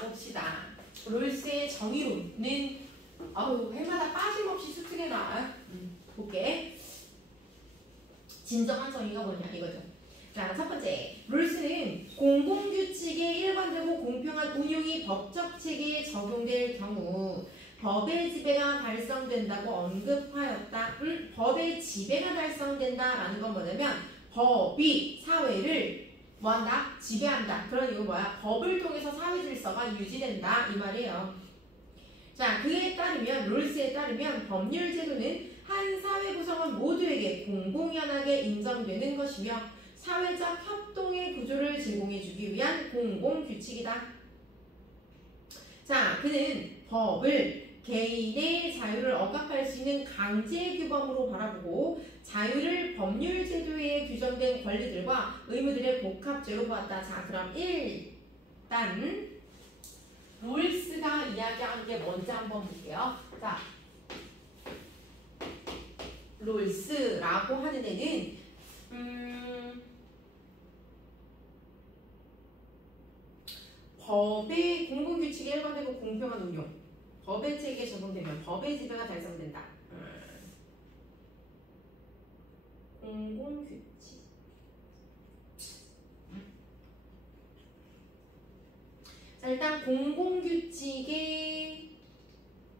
봅시다. 롤스의 정의론은 해마다 빠짐없이 수특에 나와요. 볼게. 진정한 정의가 뭐냐 이거죠. 자, 첫 번째. 롤스는 공공규칙의 일관되고 공평한 운용이 법적 체계에 적용될 경우 법의 지배가 달성된다고 언급하였다. 법의 지배가 달성된다라는 건 뭐냐면 법이 사회를 뭐한다? 지배한다. 그런 이거 뭐야? 법을 통해서 사회 질서가 유지된다 이 말이에요. 자, 그에 따르면 롤스에 따르면 법률 제도는 한 사회 구성원 모두에게 공공연하게 인정되는 것이며 사회적 협동의 구조를 제공해주기 위한 공공규칙이다. 자, 그는 법을 개인의 자유를 억압할 수 있는 강제 규범으로 바라보고 자유를 법률 제도에 규정된 권리들과 의무들의 복합죄로 보았다. 자, 그럼 일단 롤스가 이야기한 게 뭔지 한번 볼게요. 자, 롤스라고 하는 애는 법의 공공규칙에 일관되고 공평한 운용, 법의 체계에 적용되면 법의 지배가 달성된다. 공공규칙. 자, 일단 공공규칙의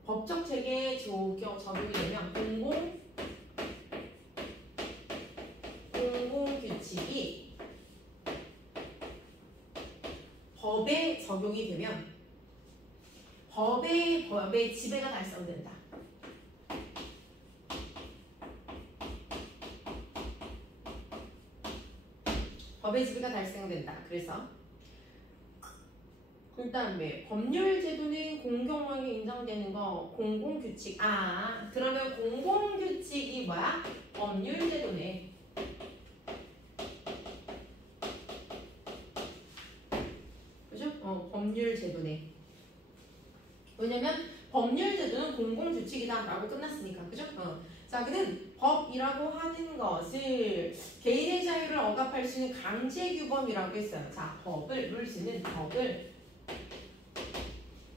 법적 체계에 적용이 되면 공공규칙이 법에 적용이 되면 법의 지배가 달성된다. 법의 지배가 달성된다. 그래서 일단 왜 법률 제도는 공공명에 인정되는 거 공공규칙. 그러면 공공규칙이 뭐야? 법률 제도네. 그죠? 법률 제도네. 왜냐면 법률 제도는 공공규칙이다 라고 끝났으니까. 그죠? 자, 그는 법이라고 하는 것을 개인의 자유를 억압할 수 있는 강제규범이라고 했어요. 자, 룰스는 법을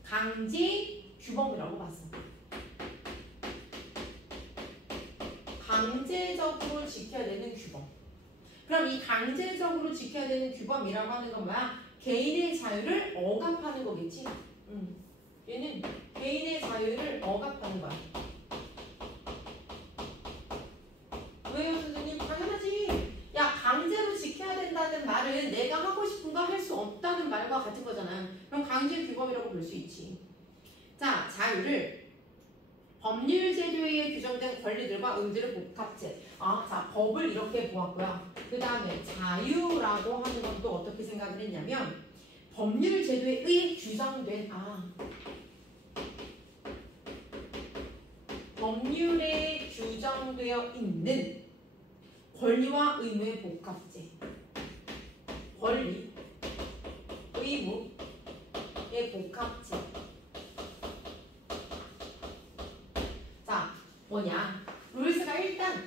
강제규범이라고 봤어. 강제적으로 지켜야 되는 규범. 그럼 이 강제적으로 지켜야 되는 규범이라고 하는 건 뭐야? 개인의 자유를 억압하는 거겠지? 얘는 개인의 자유를 억압하는 거야. 왜요, 선생님? 당연하지. 야, 강제로 지켜야 된다는 말은 내가 하고 싶은 거 할 수 없다는 말과 같은 거잖아. 그럼 강제 규범이라고 볼 수 있지. 자, 자유를 법률 제도에 규정된 권리들과 의무들의 복합체. 자, 법을 이렇게 보았고요. 그 다음에 자유라고 하는 건 또 어떻게 생각을 했냐면 법률 제도에 의해 규정된 법률에 규정되어 있는 권리와 의무의 복합체. 권리, 의무의 복합체. 자, 뭐냐? 룰스가 일단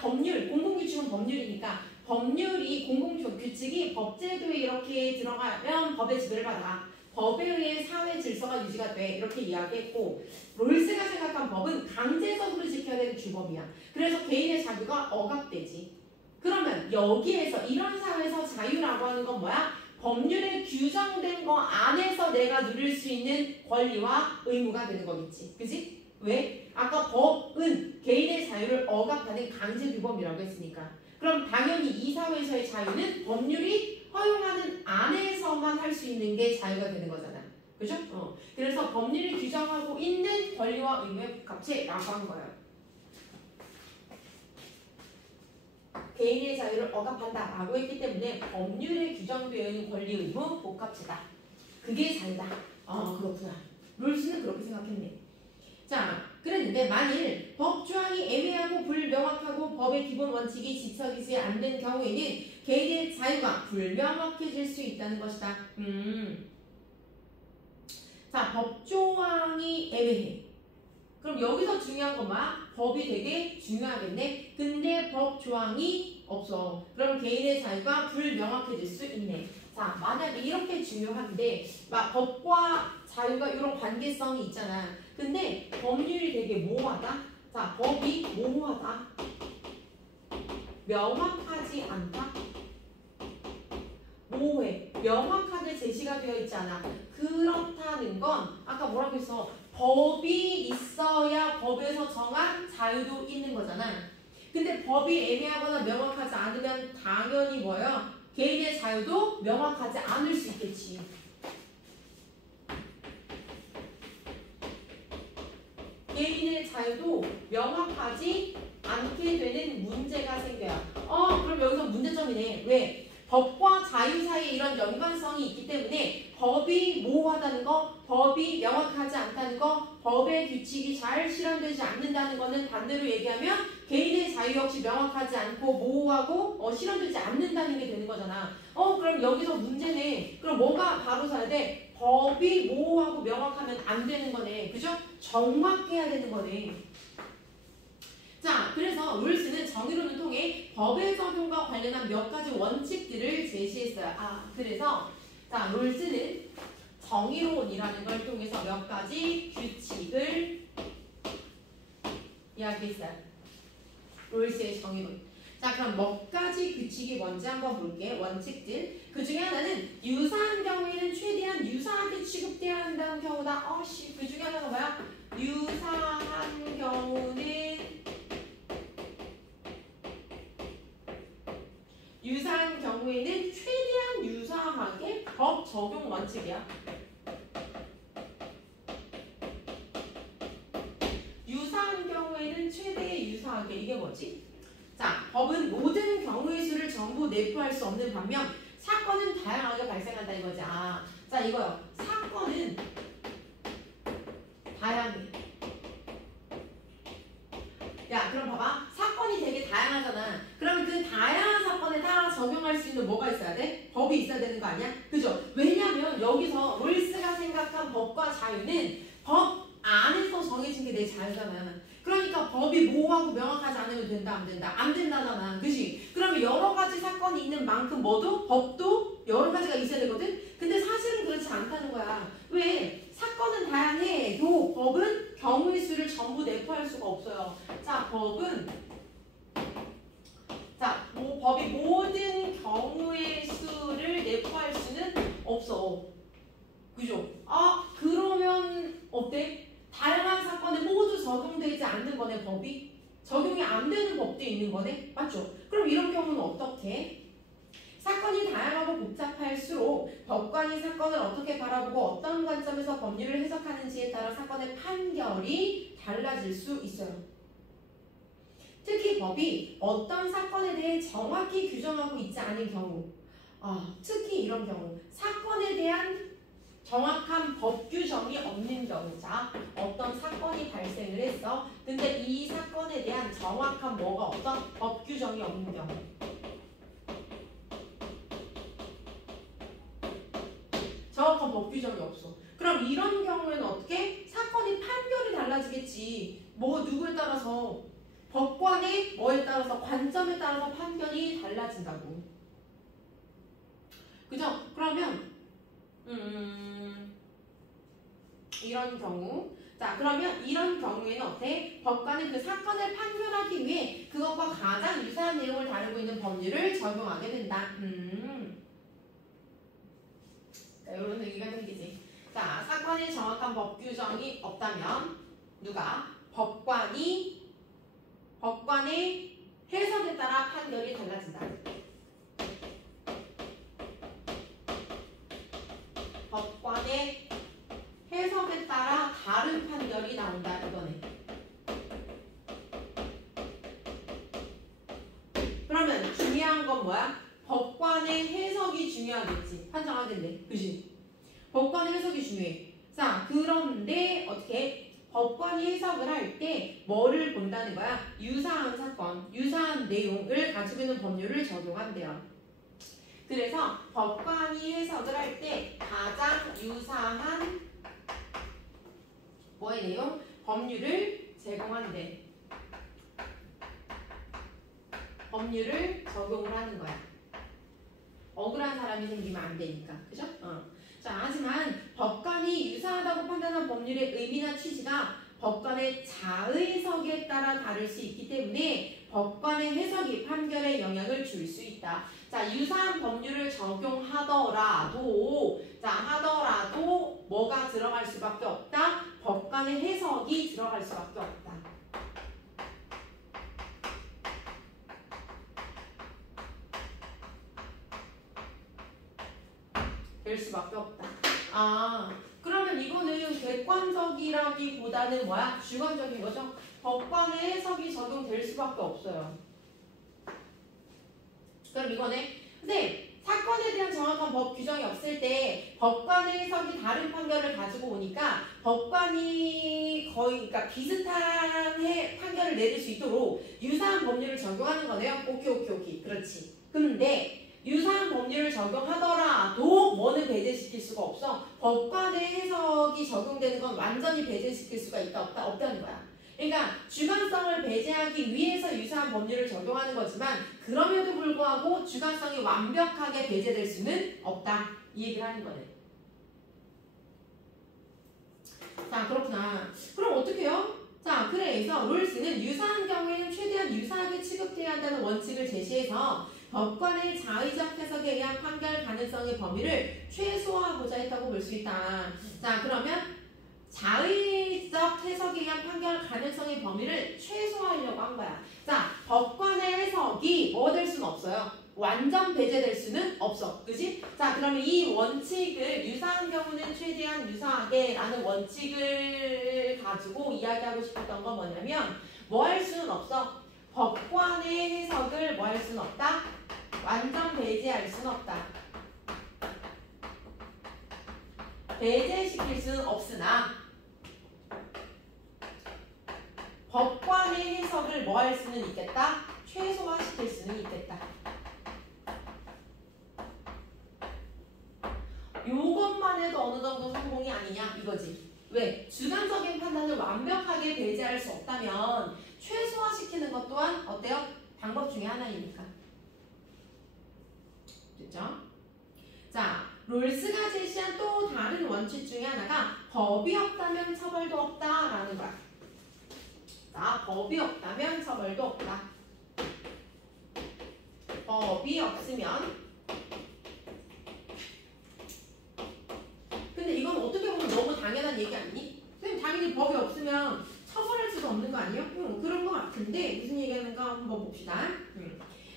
법률, 공공규칙은 법률이니까 법률이 공공규칙이 법제도에 이렇게 들어가면 법의 지배를 받아. 법에 의해 사회 질서가 유지가 돼. 이렇게 이야기했고 롤스가 생각한 법은 강제적으로 지켜야 되는 규범이야. 그래서 개인의 자유가 억압되지. 그러면 여기에서 이런 사회에서 자유라고 하는 건 뭐야? 법률에 규정된 거 안에서 내가 누릴 수 있는 권리와 의무가 되는 거겠지. 그지? 왜? 아까 법은 개인의 자유를 억압하는 강제 규범이라고 했으니까. 그럼 당연히 이 사회에서의 자유는 법률이 허용하는 안에서만 할 수 있는 게 자유가 되는 거잖아. 그죠? 그래서 법률이 규정하고 있는 권리와 의무의 복합체라고 한 거예요. 개인의 자유를 억압한다 라고 했기 때문에 법률에 규정되어 있는 권리, 의무, 복합체다. 그게 자유다. 그렇구나. 룰스는 그렇게 생각했네. 자, 그랬는데 만일 법 조항이 애매하고 불명확하고 법의 기본 원칙이 지켜지지 않는 경우에는 개인의 자유가 불명확해질 수 있다는 것이다. 자, 법 조항이 애매해. 그럼 여기서 중요한 건 뭐야? 법이 되게 중요하겠네. 근데 법 조항이 없어. 그럼 개인의 자유가 불명확해질 수 있네. 자, 만약에 이렇게 중요한데 막 법과 자유가 이런 관계성이 있잖아. 근데 법률이 되게 모호하다. 자, 법이 모호하다. 명확하지 않다. 모호해. 명확하게 제시가 되어 있지 않아. 그렇다는 건 아까 뭐라고 했어? 법이 있어야 법에서 정한 자유도 있는 거잖아. 근데 법이 애매하거나 명확하지 않으면 당연히 뭐예요? 개인의 자유도 명확하지 않을 수 있겠지. 개인의 자유도 명확하지 않게 되는 문제가 생겨요. 그럼 여기서 문제점이네. 왜? 법과 자유 사이에 이런 연관성이 있기 때문에 법이 모호하다는 거, 법이 명확하지 않다는 거, 법의 규칙이 잘 실현되지 않는다는 거는 반대로 얘기하면 개인의 자유 역시 명확하지 않고 모호하고 실현되지 않는다는 게 되는 거잖아. 그럼 여기서 문제네. 그럼 뭐가 바로 서야 돼? 법이 모호하고 명확하면 안 되는 거네. 그죠? 정확해야 되는 거네. 자, 그래서 룰스는 정의론을 통해 법의 적용과 관련한 몇 가지 원칙들을 제시했어요. 그래서 자, 룰스는 정의론이라는 걸 통해서 몇 가지 규칙을 이야기했어요. 룰스의 정의론. 자, 그럼 몇 가지 규칙이 뭔지 한번 볼게. 원칙들. 그 중에 하나는 유사한 경우에는 최대한 유사하게 취급돼야 한다는 경우다. 그 중에 하나가 뭐야? 유사한 경우에는 최대한 유사하게 법 적용 원칙이야. 유사한 경우에는 최대 유사하게. 이게 뭐지? 자, 법은 모든 경우의 수를 전부 내포할 수 없는 반면 사건은 다양하게 발생한다 이거지. 자, 이거요. 사건은 다양해. 야, 그럼 봐봐. 사건이 되게 다양하잖아. 그럼 그 다양한 사건에 따라 적용할 수 있는 뭐가 있어야 돼? 법이 있어야 되는 거 아니야? 그죠? 왜냐면 여기서 롤스가 생각한 법과 자유는 법 안에서 정해진 게 내 자유잖아. 그러니까 법이 모호하고 명확하지 않으면 된다, 안 된다? 안 된다잖아. 그치? 그러면 여러 가지 사건이 있는 만큼 뭐도? 법도 여러 가지가 있어야 되거든? 근데 사실은 그렇지 않다는 거야. 왜? 사건은 다양해도 법은 경우의 수를 전부 내포할 수가 없어요. 자, 법이 모든 경우의 수를 내포할 수는 없어. 그죠? 그러면 어때? 다양한 사건에 모두 적용되지 않는 거네, 법이? 적용이 안 되는 법도 있는 거네? 맞죠? 그럼 이런 경우는 어떻게? 사건이 다양하고 복잡할수록 법관이 사건을 어떻게 바라보고 어떤 관점에서 법률을 해석하는지에 원칙에 따라 사건의 판결이 달라질 수 있어요. 특히 법이 어떤 사건에 대해 정확히 규정하고 있지 않은 경우, 특히 이런 경우, 사건에 대한 정확한 법 규정이 없는 경우, 자, 어떤 사건이 발생을 했어. 근데 이 사건에 대한 정확한 뭐가 없어? 법 규정이 없는 경우. 정확한 법 규정이 없어. 그럼 이런 경우에는 어떻게? 사건이 판결이 달라지겠지. 누구에 따라서? 법관의 뭐에 따라서, 관점에 따라서 판결이 달라진다고. 그죠? 그러면 이런 경우, 자, 그러면 이런 경우에는 어때? 법관은 그 사건을 판결하기 위해 그것과 가장 유사한 내용을 다루고 있는 법률을 적용하게 된다. 자, 이런 얘기가 생기지. 자, 사건에 정확한 법 규정이 없다면 누가? 법관의 해석에 따라 판결이 달라진다. 법관의 해석에 따라 다른 판결이 나온다, 이거네. 그러면 중요한 건 뭐야? 법관의 해석이 중요하겠지. 판정하겠네. 그치? 법관의 해석이 중요해. 자, 그런데 어떻게? 법관이 해석을 할 때 뭐를 본다는 거야? 유사한 사건, 유사한 내용을 가지고 있는 법률을 적용한대요. 그래서 법관이 해석을 할 때 가장 유사한 뭐의 내용? 법률을 제공한대. 법률을 적용을 하는 거야. 억울한 사람이 생기면 안 되니까. 그죠? 자, 하지만 법관이 유사하다고 판단한 법률의 의미나 취지가 법관의 자의석에 따라 다를 수 있기 때문에 법관의 해석이 판결에 영향을 줄 수 있다. 자, 유사한 법률을 적용하더라도 뭐가 들어갈 수밖에 없다? 법관의 해석이 들어갈 수밖에 없다. 될 수밖에 없다. 그러면 이거는 객관적이라기보다는 뭐야? 주관적인 거죠? 법관의 해석이 적용될 수밖에 없어요. 그럼 이거네. 근데 사건에 대한 정확한 법 규정이 없을 때 법관의 해석이 다른 판결을 가지고 오니까 법관이 거의 그러니까 비슷한 판결을 내릴 수 있도록 유사한 법률을 적용하는 거네요. 오케이. 그렇지. 근데 유사한 법률을 적용하더라도 뭐는 배제시킬 수가 없어. 법관의 해석이 적용되는 건 완전히 배제시킬 수가 있다 없다? 없다는 거야. 그러니까 주관성을 배제하기 위해서 유사한 법률을 적용하는 거지만 그럼에도 불구하고 주관성이 완벽하게 배제될 수는 없다. 이 얘기를 하는 거네. 자, 그렇구나. 그럼 어떻게 해요? 자, 그래서 롤스는 유사한 경우에는 최대한 유사하게 취급돼야 한다는 원칙을 제시해서 법관의 자의적 해석에 의한 판결 가능성의 범위를 최소화하고자 했다고 볼 수 있다. 자, 그러면 자의적 해석에 의한 판결 가능성의 범위를 최소화하려고 한 거야. 자, 법관의 해석이 뭐 될 수는 없어요. 완전 배제될 수는 없어. 그지? 자, 그러면 이 원칙을 유사한 경우는 최대한 유사하게 라는 원칙을 가지고 이야기하고 싶었던 건 뭐냐면 뭐 할 수는 없어. 법관의 해석을 뭐 할 수는 없다? 완전 배제할 수는 없다. 배제시킬 수는 없으나 법관의 해석을 뭐 할 수는 있겠다? 최소화시킬 수는 있겠다. 요것만 해도 어느 정도 성공이 아니냐 이거지. 왜? 주관적인 판단을 완벽하게 배제할 수 없다면 최소화시키는 것 또한 어때요? 방법 중에 하나이니까. 됐죠? 자, 롤스가 제시한 또 다른 원칙 중에 하나가 법이 없다면 처벌도 없다라는 거야. 자, 법이 없다면 처벌도 없다. 법이 없으면 근데 이건 어떻게 보면 너무 당연한 얘기 아니니? 선생님 당연히 법이 없으면 처벌할 수도 없는 거 아니에요? 그런 거 같은데 무슨 얘기하는가 한번 봅시다.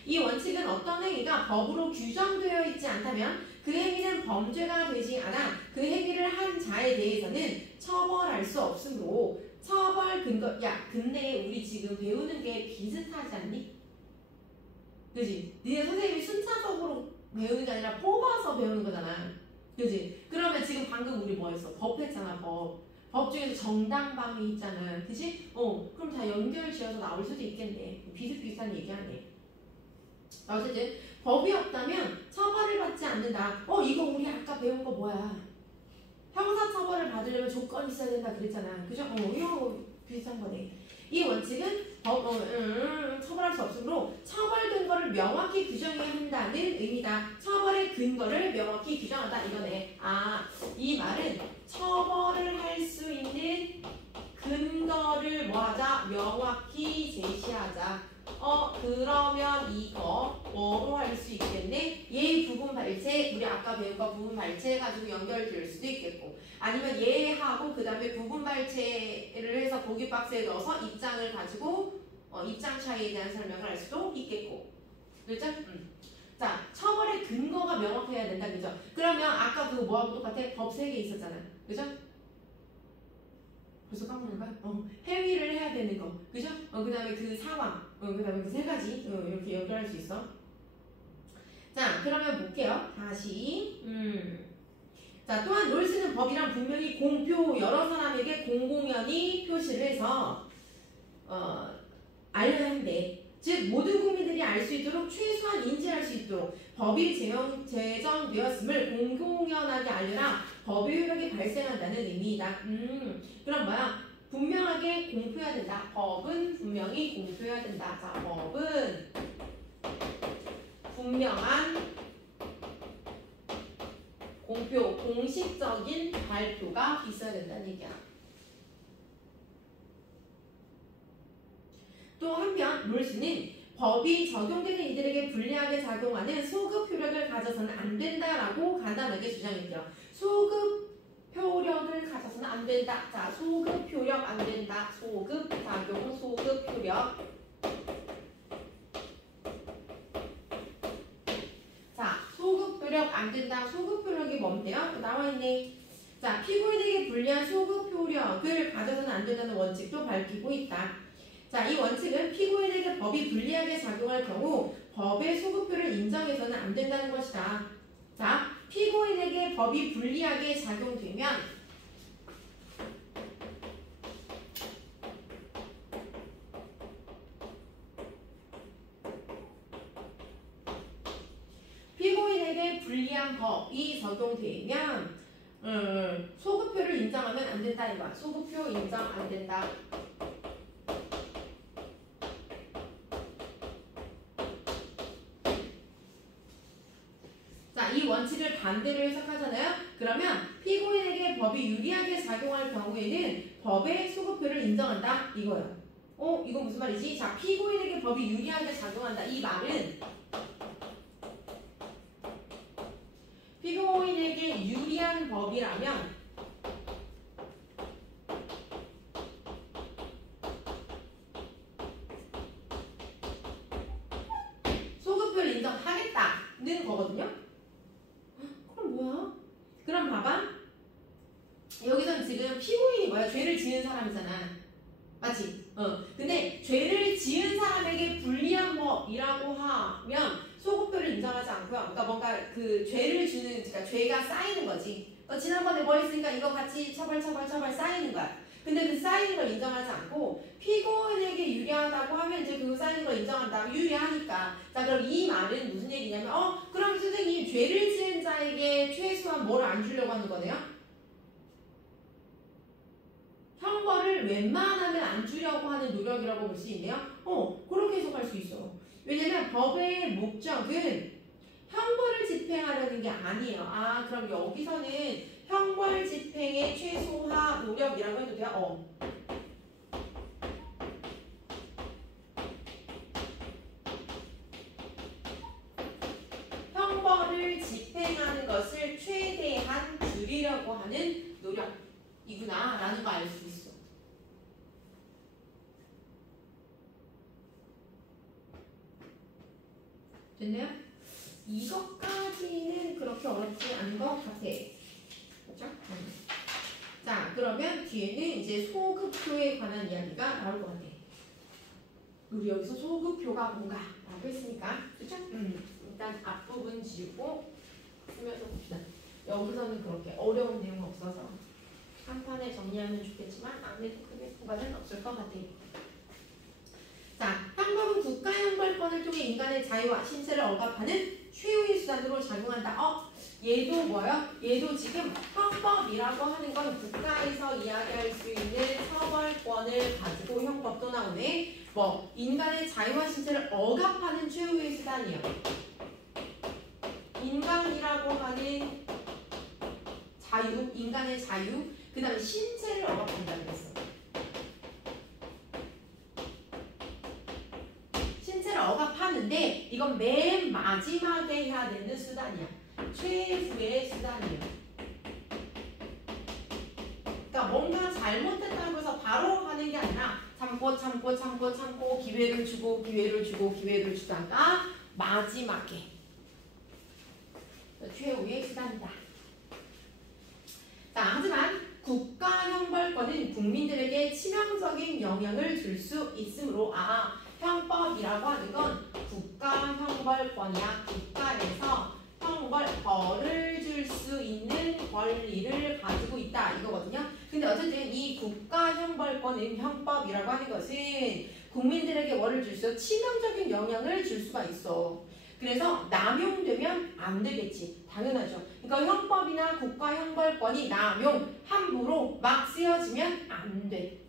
이 원칙은 어떤 행위가 법으로 규정되어 있지 않다면 그 행위는 범죄가 되지 않아 그 행위를 한 자에 대해서는 처벌할 수 없으므로 처벌 근거. 야, 근데 우리 지금 배우는 게 비슷하지 않니? 그지? 니네 선생님이 순차적으로 배우는 게 아니라 뽑아서 배우는 거잖아. 그지? 그러면 지금 방금 우리 뭐 했어? 법 했잖아, 법. 법 중에서 정당방위 있잖아. 그지? 그럼 다 연결 지어서 나올 수도 있겠네. 비슷비슷한 얘기하네. 어쨌든 법이 없다면 처벌을 받지 않는다. 이거 우리 아까 배운 거 뭐야? 형사처벌을 받으려면 조건이 있어야 된다 그랬잖아. 그죠? 이거 비슷한 거네. 이 원칙은 처벌할 수 없으므로 처벌 근거를 명확히 규정해야 한다는 의미다. 처벌의 근거를 명확히 규정한다 이거네. 이 말은 처벌을 할 수 있는 근거를 뭐하자? 명확히 제시하자. 그러면 이거 뭐로 할 수 있겠네? 얘 부분 발체, 우리 아까 배운 거 부분 발체 가지고 연결될 수도 있겠고, 아니면 얘하고 그 다음에 부분 발체를 해서 보기 박스에 넣어서 입장을 가지고 입장 차이에 대한 설명을 할 수도 있겠고. 그렇죠? 자, 처벌의 근거가 명확해야 된다. 그죠? 그러면 아까 그거 뭐하고 똑같아? 법 3개 있었잖아. 그죠? 벌써 까먹는 거야? 행위를 해야 되는 거. 그죠? 그 다음에 그 상황. 그 다음에 그 3가지. 이렇게 연결할 수 있어. 자, 그러면 볼게요. 다시. 자, 또한 롤스는 법이란 분명히 공표, 여러 사람에게 공공연히 표시를 해서, 알려야 한대. 즉, 모든 국민들이 알 수 있도록 최소한 인지할 수 있도록 법이 제정되었음을 공공연하게 알려라 법의 효력이 발생한다는 의미이다. 그럼 뭐야? 분명하게 공표해야 된다. 법은 분명히 공표해야 된다. 자, 법은 분명한 공표, 공식적인 발표가 있어야 된다는 얘기야. 또 한편 롤스는 법이 적용되는 이들에게 불리하게 작용하는 소급 효력을 가져서는 안 된다라고 간단하게 주장했대요. 소급 효력을 가져서는 안 된다. 자, 소급 효력 안 된다. 소급 작용, 소급 효력. 자, 소급 효력 안 된다. 소급 효력이 뭔데요? 나와 있네. 자, 피고인에게 불리한 소급 효력을 가져서는 안 된다는 원칙도 밝히고 있다. 자, 이 원칙은 피고인에게 법이 불리하게 작용할 경우 법의 소급표를 인정해서는 안 된다는 것이다. 자, 피고인에게 법이 불리하게 작용되면 피고인에게 불리한 법이 적용되면 소급표를 인정하면 안 된다 이거야. 소급표 인정 안 된다. 이 원칙을 반대로 해석하잖아요. 그러면 피고인에게 법이 유리하게 작용할 경우에는 법의 소급표를 인정한다 이거예요. 이거 무슨 말이지? 자, 피고인에게 법이 유리하게 작용한다. 이 말은 피고인에게 유리한 법이라면 소급표를 인정하겠다는 거거든요. 그럼 뭐야? 그럼 봐봐. 여기선 지금 피고인이 뭐야? 죄를 지은 사람이잖아. 맞지? 근데 죄를 지은 사람에게 불리한 법이라고 하면 소급표를 인정하지 않고요. 그러니까 뭔가 그 죄를 주는, 그러니까 죄가 쌓이는 거지. 지난번에 뭐 했으니까 이거 같이 처벌 쌓이는 거야. 근데 그 쌓이는 걸 인정하지 않고 피고인에게 유리하다고 하면 이제 그 쌓이는 걸 인정한다. 유리하니까. 자, 그럼 이 말은 무슨 얘기냐면 그럼 선생님 죄를 지은 자에게 최소한 뭘 안 주려고 하는 거네요? 형벌을 웬만하면 안 주려고 하는 노력이라고 볼 수 있네요. 그렇게 해석할 수 있어. 왜냐면 법의 목적은 형벌을 집행하려는 게 아니에요. 그럼 여기서는 형벌 집행의 최소화 노력이라고 해도 돼요? 형벌을 집행하는 것을 최대한 줄이려고 하는 노력이구나 라는 거 알 수 있어. 됐나요? 이것까지 하기는 그렇게 어렵지 않은 것 같아. 그렇죠? 자, 그러면 뒤에는 이제 소급표에 관한 이야기가 나올 것 같아. 우리 여기서 소급표가 뭔가 라고 했으니까, 그렇죠? 일단 앞부분 지우고 쓰면서 봅시다. 여기서는 그렇게 어려운 내용 없어서 한 판에 정리하면 좋겠지만 아무래도 크게 부과는 없을 것 같아요. 자, 형법은 국가형벌권을 통해 인간의 자유와 신체를 억압하는 최후의 수단으로 작용한다. 얘도 뭐예요? 얘도 지금 형법이라고 하는 건 국가에서 이야기할 수 있는 처벌권을 가지고 형법도 나오네. 뭐 인간의 자유와 신체를 억압하는 최후의 수단이요. 인간이라고 하는 자유, 인간의 자유, 그 다음에 신체를 억압한다 그랬어. 신체를 억압하는데 이건 맨 마지막에 해야 되는 수단이야. 최후의 수단이에요. 그러니까 뭔가 잘못했다고 해서 바로 하는 게 아니라 참고 기회를 주고 주다가 마지막에 최후의 수단이다. 자, 하지만 국가형벌권은 국민들에게 치명적인 영향을 줄 수 있으므로 형법이라고 하는 건 국가형벌권이야. 국가에서 벌을 줄 수 있는 권리를 가지고 있다 이거거든요. 근데 어쨌든 이 국가형벌권은 형법이라고 하는 것은 국민들에게 뭐를 줄 수 있어? 치명적인 영향을 줄 수가 있어. 그래서 남용되면 안 되겠지. 당연하죠. 그러니까 형법이나 국가형벌권이 함부로 막 쓰여지면 안 돼.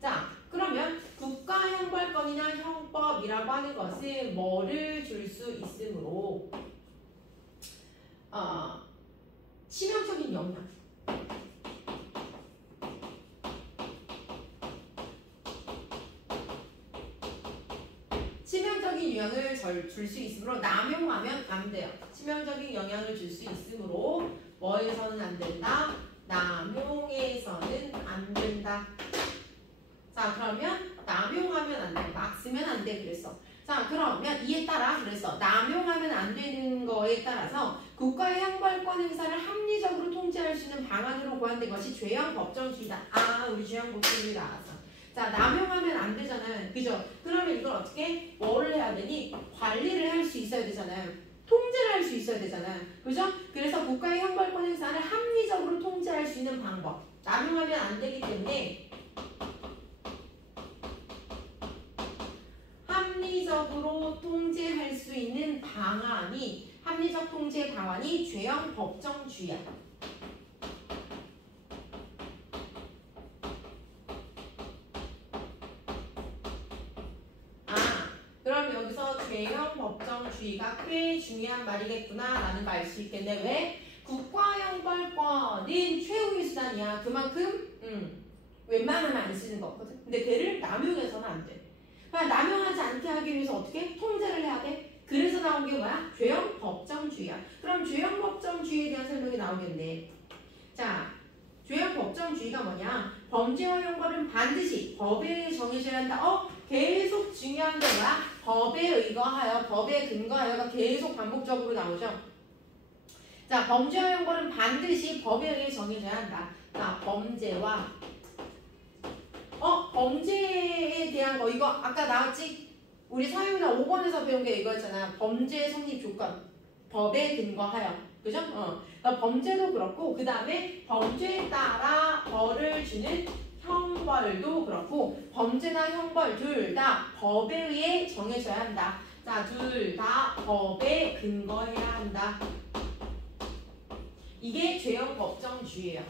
자, 그러면 국가형벌권이나 형법이라고 하는 것은 뭐를 줄 수 있으므로 치명적인 영향. 치명적인 영향을 줄 수 있으므로 남용하면 안 돼요. 치명적인 영향을 줄 수 있으므로 뭐에서는 안 된다? 남용에서는 안 된다. 자, 그러면 남용하면 안 돼. 막 쓰면 안 돼. 그랬어. 자, 그러면 이에 따라 그래서 남용하면 안 되는 거에 따라서 국가의 형벌권 행사를 합리적으로 통제할 수 있는 방안으로 고안된 것이 죄형 법정주의다. 우리 죄형 법정주의 나왔어. 자, 남용하면 안 되잖아요. 그죠? 그러면 이걸 어떻게 뭐를 해야 되니? 관리를 할 수 있어야 되잖아요. 통제를 할 수 있어야 되잖아요. 그죠? 그래서 국가의 형벌권 행사를 합리적으로 통제할 수 있는 방법. 남용하면 안 되기 때문에 합리적으로 통제할 수 있는 방안이 합리적 통제 방안이 죄형 법정주의야. 그럼 여기서 죄형 법정주의가 꽤 중요한 말이겠구나 라는 거 알 수 있겠네. 왜? 국가형벌권은 최후의 수단이야. 그만큼 웬만하면 안 쓰는 거거든. 근데 걔를 남용해서는 안 돼. 그러니까 남용하지 않게 하기 위해서 어떻게? 통제를 해야 돼. 그래서 나온 게 뭐야? 죄형 법정주의야. 그럼 죄형 법정주의에 대한 설명이 나오겠네. 자, 죄형 법정주의가 뭐냐? 범죄와 형벌은 반드시 법에 의해 정해져야 한다. 계속 중요한 게 뭐야? 법에 의거하여, 법에 근거하여가 계속 반복적으로 나오죠. 자, 범죄와 형벌은 반드시 법에 의해 정해져야 한다. 자, 범죄와 범죄에 대한 거 이거 아까 나왔지? 우리 사유나 5번에서 배운 게 이거였잖아. 범죄 성립 조건. 법에 근거하여. 그죠? 그러니까 범죄도 그렇고 그 다음에 범죄에 따라 벌을 주는 형벌도 그렇고 범죄나 형벌 둘 다 법에 의해 정해져야 한다. 자, 둘 다 법에 근거해야 한다. 이게 죄형 법정주의예요.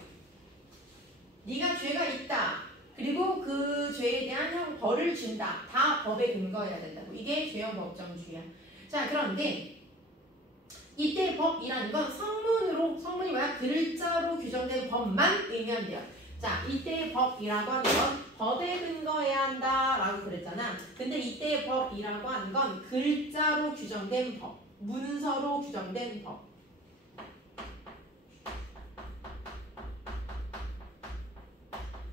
네가 죄가 있다. 그리고 그 죄에 대한 벌을 준다. 다 법에 근거해야 된다고. 이게 죄형 법정주의야. 자, 그런데 이때 법이라는 건 성문이 뭐야? 글자로 규정된 법만 의미한대요. 자, 이때의 법이라고 하는 건 법에 근거해야 한다라고 그랬잖아. 근데 이때의 법이라고 하는 건 글자로 규정된 법, 문서로 규정된 법.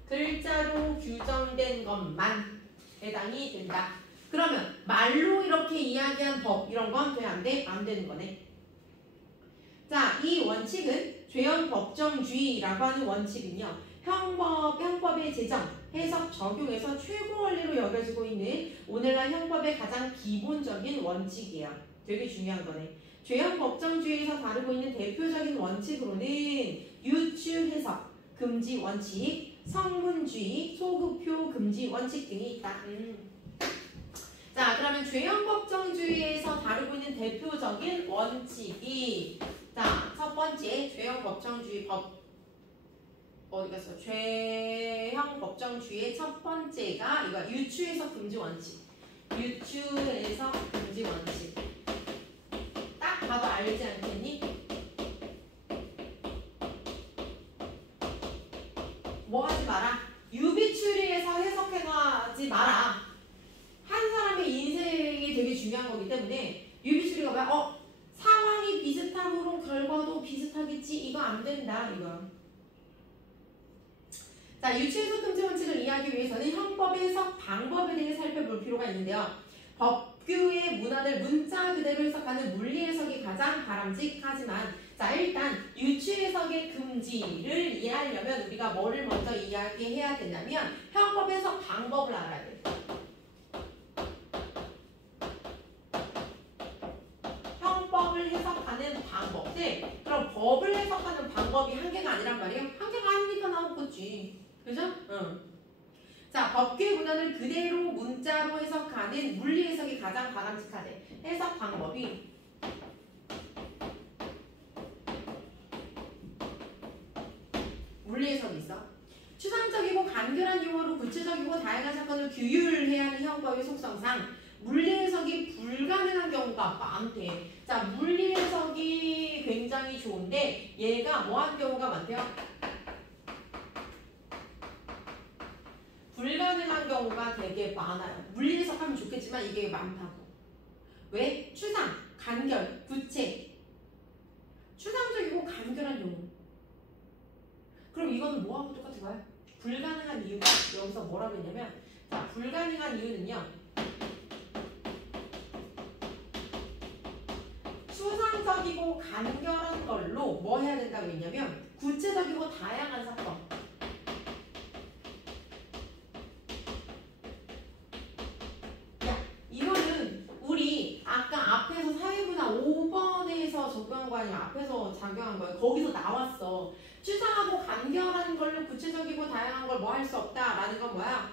글자로 규정된 것만 해당이 된다. 그러면 말로 이렇게 이야기한 법 이런 건 돼? 안 돼? 안 되는 거네. 이 원칙은 죄형 법정주의라고 하는 원칙은요. 형법의 제정, 해석, 적용에서 최고 원리로 여겨지고 있는 오늘날 형법의 가장 기본적인 원칙이에요. 되게 중요한 거네. 죄형 법정주의에서 다루고 있는 대표적인 원칙으로는 유추 해석, 금지 원칙, 성문주의, 소급표 금지 원칙 등이 있다. 자, 그러면 죄형 법정주의에서 다루고 있는 대표적인 원칙이 자, 첫 번째 죄형 법정주의 어디 갔어? 죄형 법정주의의 첫 번째가 이거 유추해석 금지 원칙. 유추해석 금지 원칙. 딱 봐도 알지 않겠니? 뭐 하지 마라? 유비추리해서 해석해가지 마라. 한 사람의 인생이 되게 중요한 거기 때문에 유비추리가 뭐야? 상황이 비슷하므로 결과도 비슷하겠지. 이거 안 된다. 이거. 자, 유추해석 금지 원칙을 이해하기 위해서는 형법의 해석 방법에 대해 살펴볼 필요가 있는데요. 법규의 문헌을 문자 그대로 해석하는 물리 해석이 가장 바람직하지만 자, 일단 유추해석의 금지를 이해하려면 우리가 뭐를 먼저 이야기해야 되냐면 형법 해석 방법을 알아야 돼. 형법을 해석하는 방법들. 그럼 법을 해석하는 방법이 한계가 아니란 말이에요. 한계가 아니니까 나오겠지. 그죠? 응. 자, 법규의 문헌을 그대로 문자로 해석하는 물리 해석이 가장 바람직하대. 해석 방법이 물리 해석이 있어. 추상적이고 간결한 용어로 구체적이고 다양한 사건을 규율해야 하는 형법의 속성상 물리 해석이 불가능한 경우가 많대. 자, 물리 해석이 굉장히 좋은데 얘가 뭐한 경우가 많대요? 불가능한 경우가 되게 많아요. 물리 해석하면 좋겠지만 이게 많다고. 왜? 추상, 간결, 구체. 추상적이고 간결한 용어. 그럼 이거는 뭐하고 똑같은 거야? 불가능한 이유가 여기서 뭐라고 했냐면 자, 불가능한 이유는요. 추상적이고 간결한 걸로 뭐 해야 된다고 했냐면 구체적이고 다양한 사건. 앞에서 사회문화 5번에서 접근한 거 아니야? 앞에서 작용한 거야. 거기서 나왔어. 추상하고 간결한 걸로 구체적이고 다양한 걸 뭐 할 수 없다라는 건 뭐야?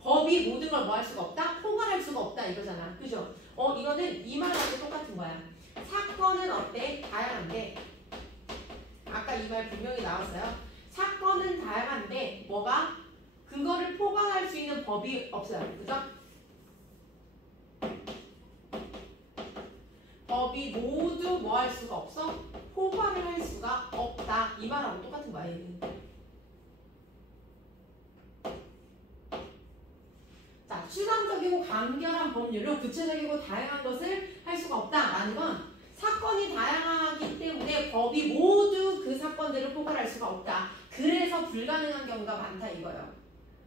법이 모든 걸 뭐 할 수가 없다? 포괄할 수가 없다 이거잖아. 그죠? 이거는 이 말하고 똑같은 거야. 사건은 어때? 다양한데 아까 이 말 분명히 나왔어요. 사건은 다양한데 뭐가? 그거를 포괄할 수 있는 법이 없어요. 그죠? 법이 모두 뭐 할 수가 없어? 포괄을 할 수가 없다. 이 말하고 똑같은 거야. 자, 추상적이고 간결한 법률로 구체적이고 다양한 것을 할 수가 없다라는 건 사건이 다양하기 때문에 법이 모두 그 사건들을 포괄할 수가 없다. 그래서 불가능한 경우가 많다 이거예요.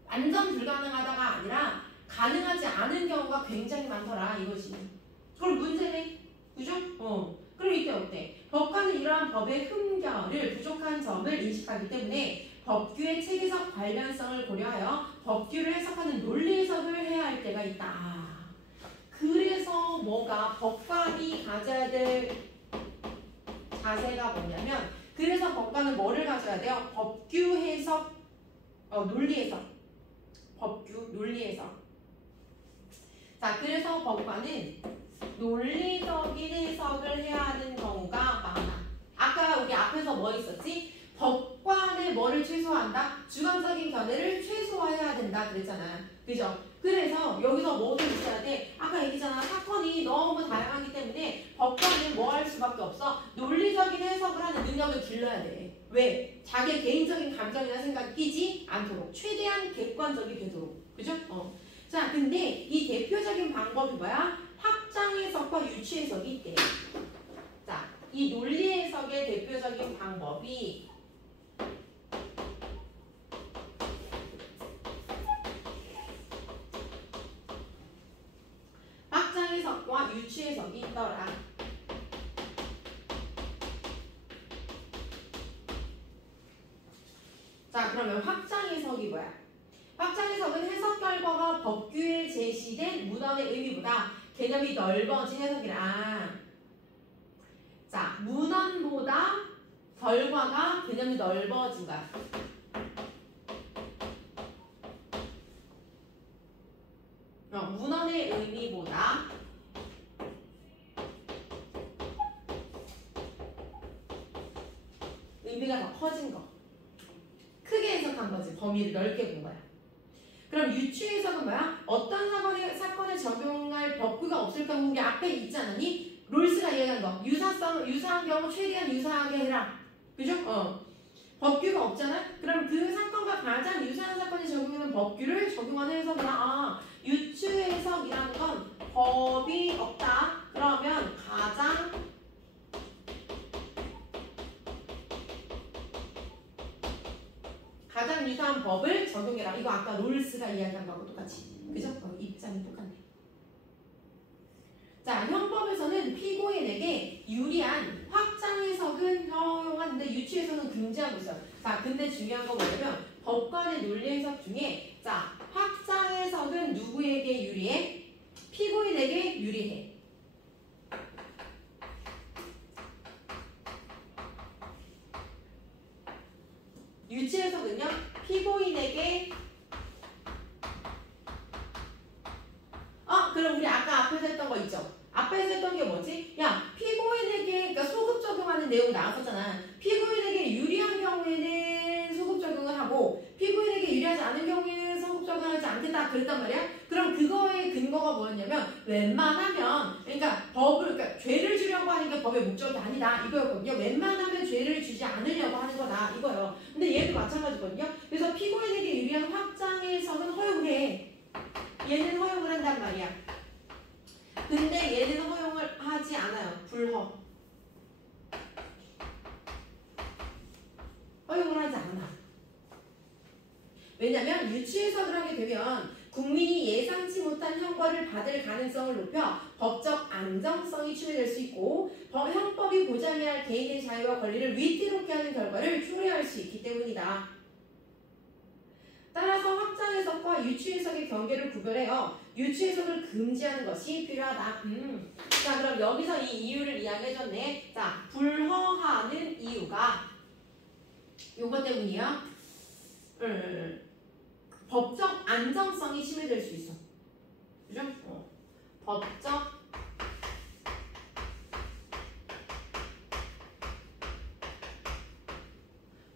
완전 불가능하다가 아니라 가능하지 않은 경우가 굉장히 많더라 이거지. 그럼 문제네. 그죠? 그럼 이때 어때? 법관은 이러한 법의 흠결을 부족한 점을 인식하기 때문에 법규의 체계적 관련성을 고려하여 법규를 해석하는 논리 해석을 해야 할 때가 있다. 그래서 뭐가 법관이 가져야 될 자세가 뭐냐면 그래서 법관은 뭐를 가져야 돼요? 법규 해석, 논리 해석. 법규, 논리 해석. 자, 그래서 법관은 논리적인 해석을 해야 하는 경우가 많아. 아까 우리 앞에서 뭐 있었지? 법관의 뭐를 최소화한다? 주관적인 견해를 최소화해야 된다 그랬잖아. 그죠? 그래서 여기서 뭐도 있어야 돼? 아까 얘기했잖아. 사건이 너무 다양하기 때문에 법관은 뭐 할 수밖에 없어? 논리적인 해석을 하는 능력을 길러야 돼. 왜? 자기의 개인적인 감정이나 생각이 끼지 않도록. 최대한 객관적이 되도록. 그죠? 자, 근데 이 대표적인 방법이 뭐야? 확장 해석과 유추 해석이 있대. 자, 이 논리 해석의 대표적인 방법이 확장 해석과 유추 해석이 있더라. 자, 그러면 확장 해석이 뭐야? 확장 해석은 해석 결과가 법규에 제시된 문헌의 의미보다 개념이 넓어진 해석이라. 자, 문헌보다 결과가 개념이 넓어진 거야. 문헌의 의미보다 의미가 더 커진 거. 크게 해석한 거지. 범위를 넓게 본 거야. 그럼 유추 해석은 뭐야? 어떤 사건에 적용할 법규가 없을 경우 우리 앞에 있지 않았니? 롤스가 얘기한 거. 유사한 경우 최대한 유사하게 해라. 그죠? 법규가 없잖아? 그럼 그 사건과 가장 유사한 사건에 적용하는 법규를 적용하는 해석이라. 유추 해석이라는 건 법이 없다. 그러면 가장 유사한 법을 적용해라. 이거 아까 롤스가 이야기한 거하고 똑같이. 그죠? 입장이 똑같네. 자, 형법에서는 피고인에게 유리한 확장 해석은 허용하는데 유추 해석은 금지하고 있어요. 자, 근데 중요한 건 뭐냐면 법관의 논리 해석 중에 자, 확장 해석은 누구에게 유리해? 피고인에게 유리해. 유추 해석은요, 피고인에게 그럼 우리 아까 앞에서 했던 거 있죠? 앞에서 했던 게 뭐지? 야, 피고인에게, 그러니까 소급 적용하는 내용 나왔었잖아. 피고인에게 유리한 경우에는 소급 적용을 하고, 피고인에게 유리하지 않은 경우에는 소급 적용하지 않겠다. 그랬단 말이야? 그럼 그거의 근거가 뭐였냐면, 웬만하면, 그러니까 죄를 주려고 하는 게 법의 목적이 아니다. 이거였거든요. 웬만하면 죄를 주지 않으려고 하는 거다. 이거요. 근데 얘도 마찬가지거든요. 그래서 피고인에게 유리한 확장해서는 허용을 해. 얘는 허용을 한단 말이야. 근데 얘는 허용을 하지 않아요. 불허. 허용을 하지 않아. 왜냐면 유추 해석을 하게 되면 국민이 예상치 못한 형벌을 받을 가능성을 높여 법적 안정성이 침해될 수 있고 형법이 보장해야 할 개인의 자유와 권리를 위태롭게 하는 결과를 초래할 수 있기 때문이다. 따라서 확장 해석과 유추 해석의 경계를 구별해요. 유추 해석을 금지하는 것이 필요하다. 자, 그럼 여기서 이 이유를 이야기해줬네. 자, 불허하는 이유가 요거 때문이야. 법적 안정성이 침해될 수 있어. 그죠?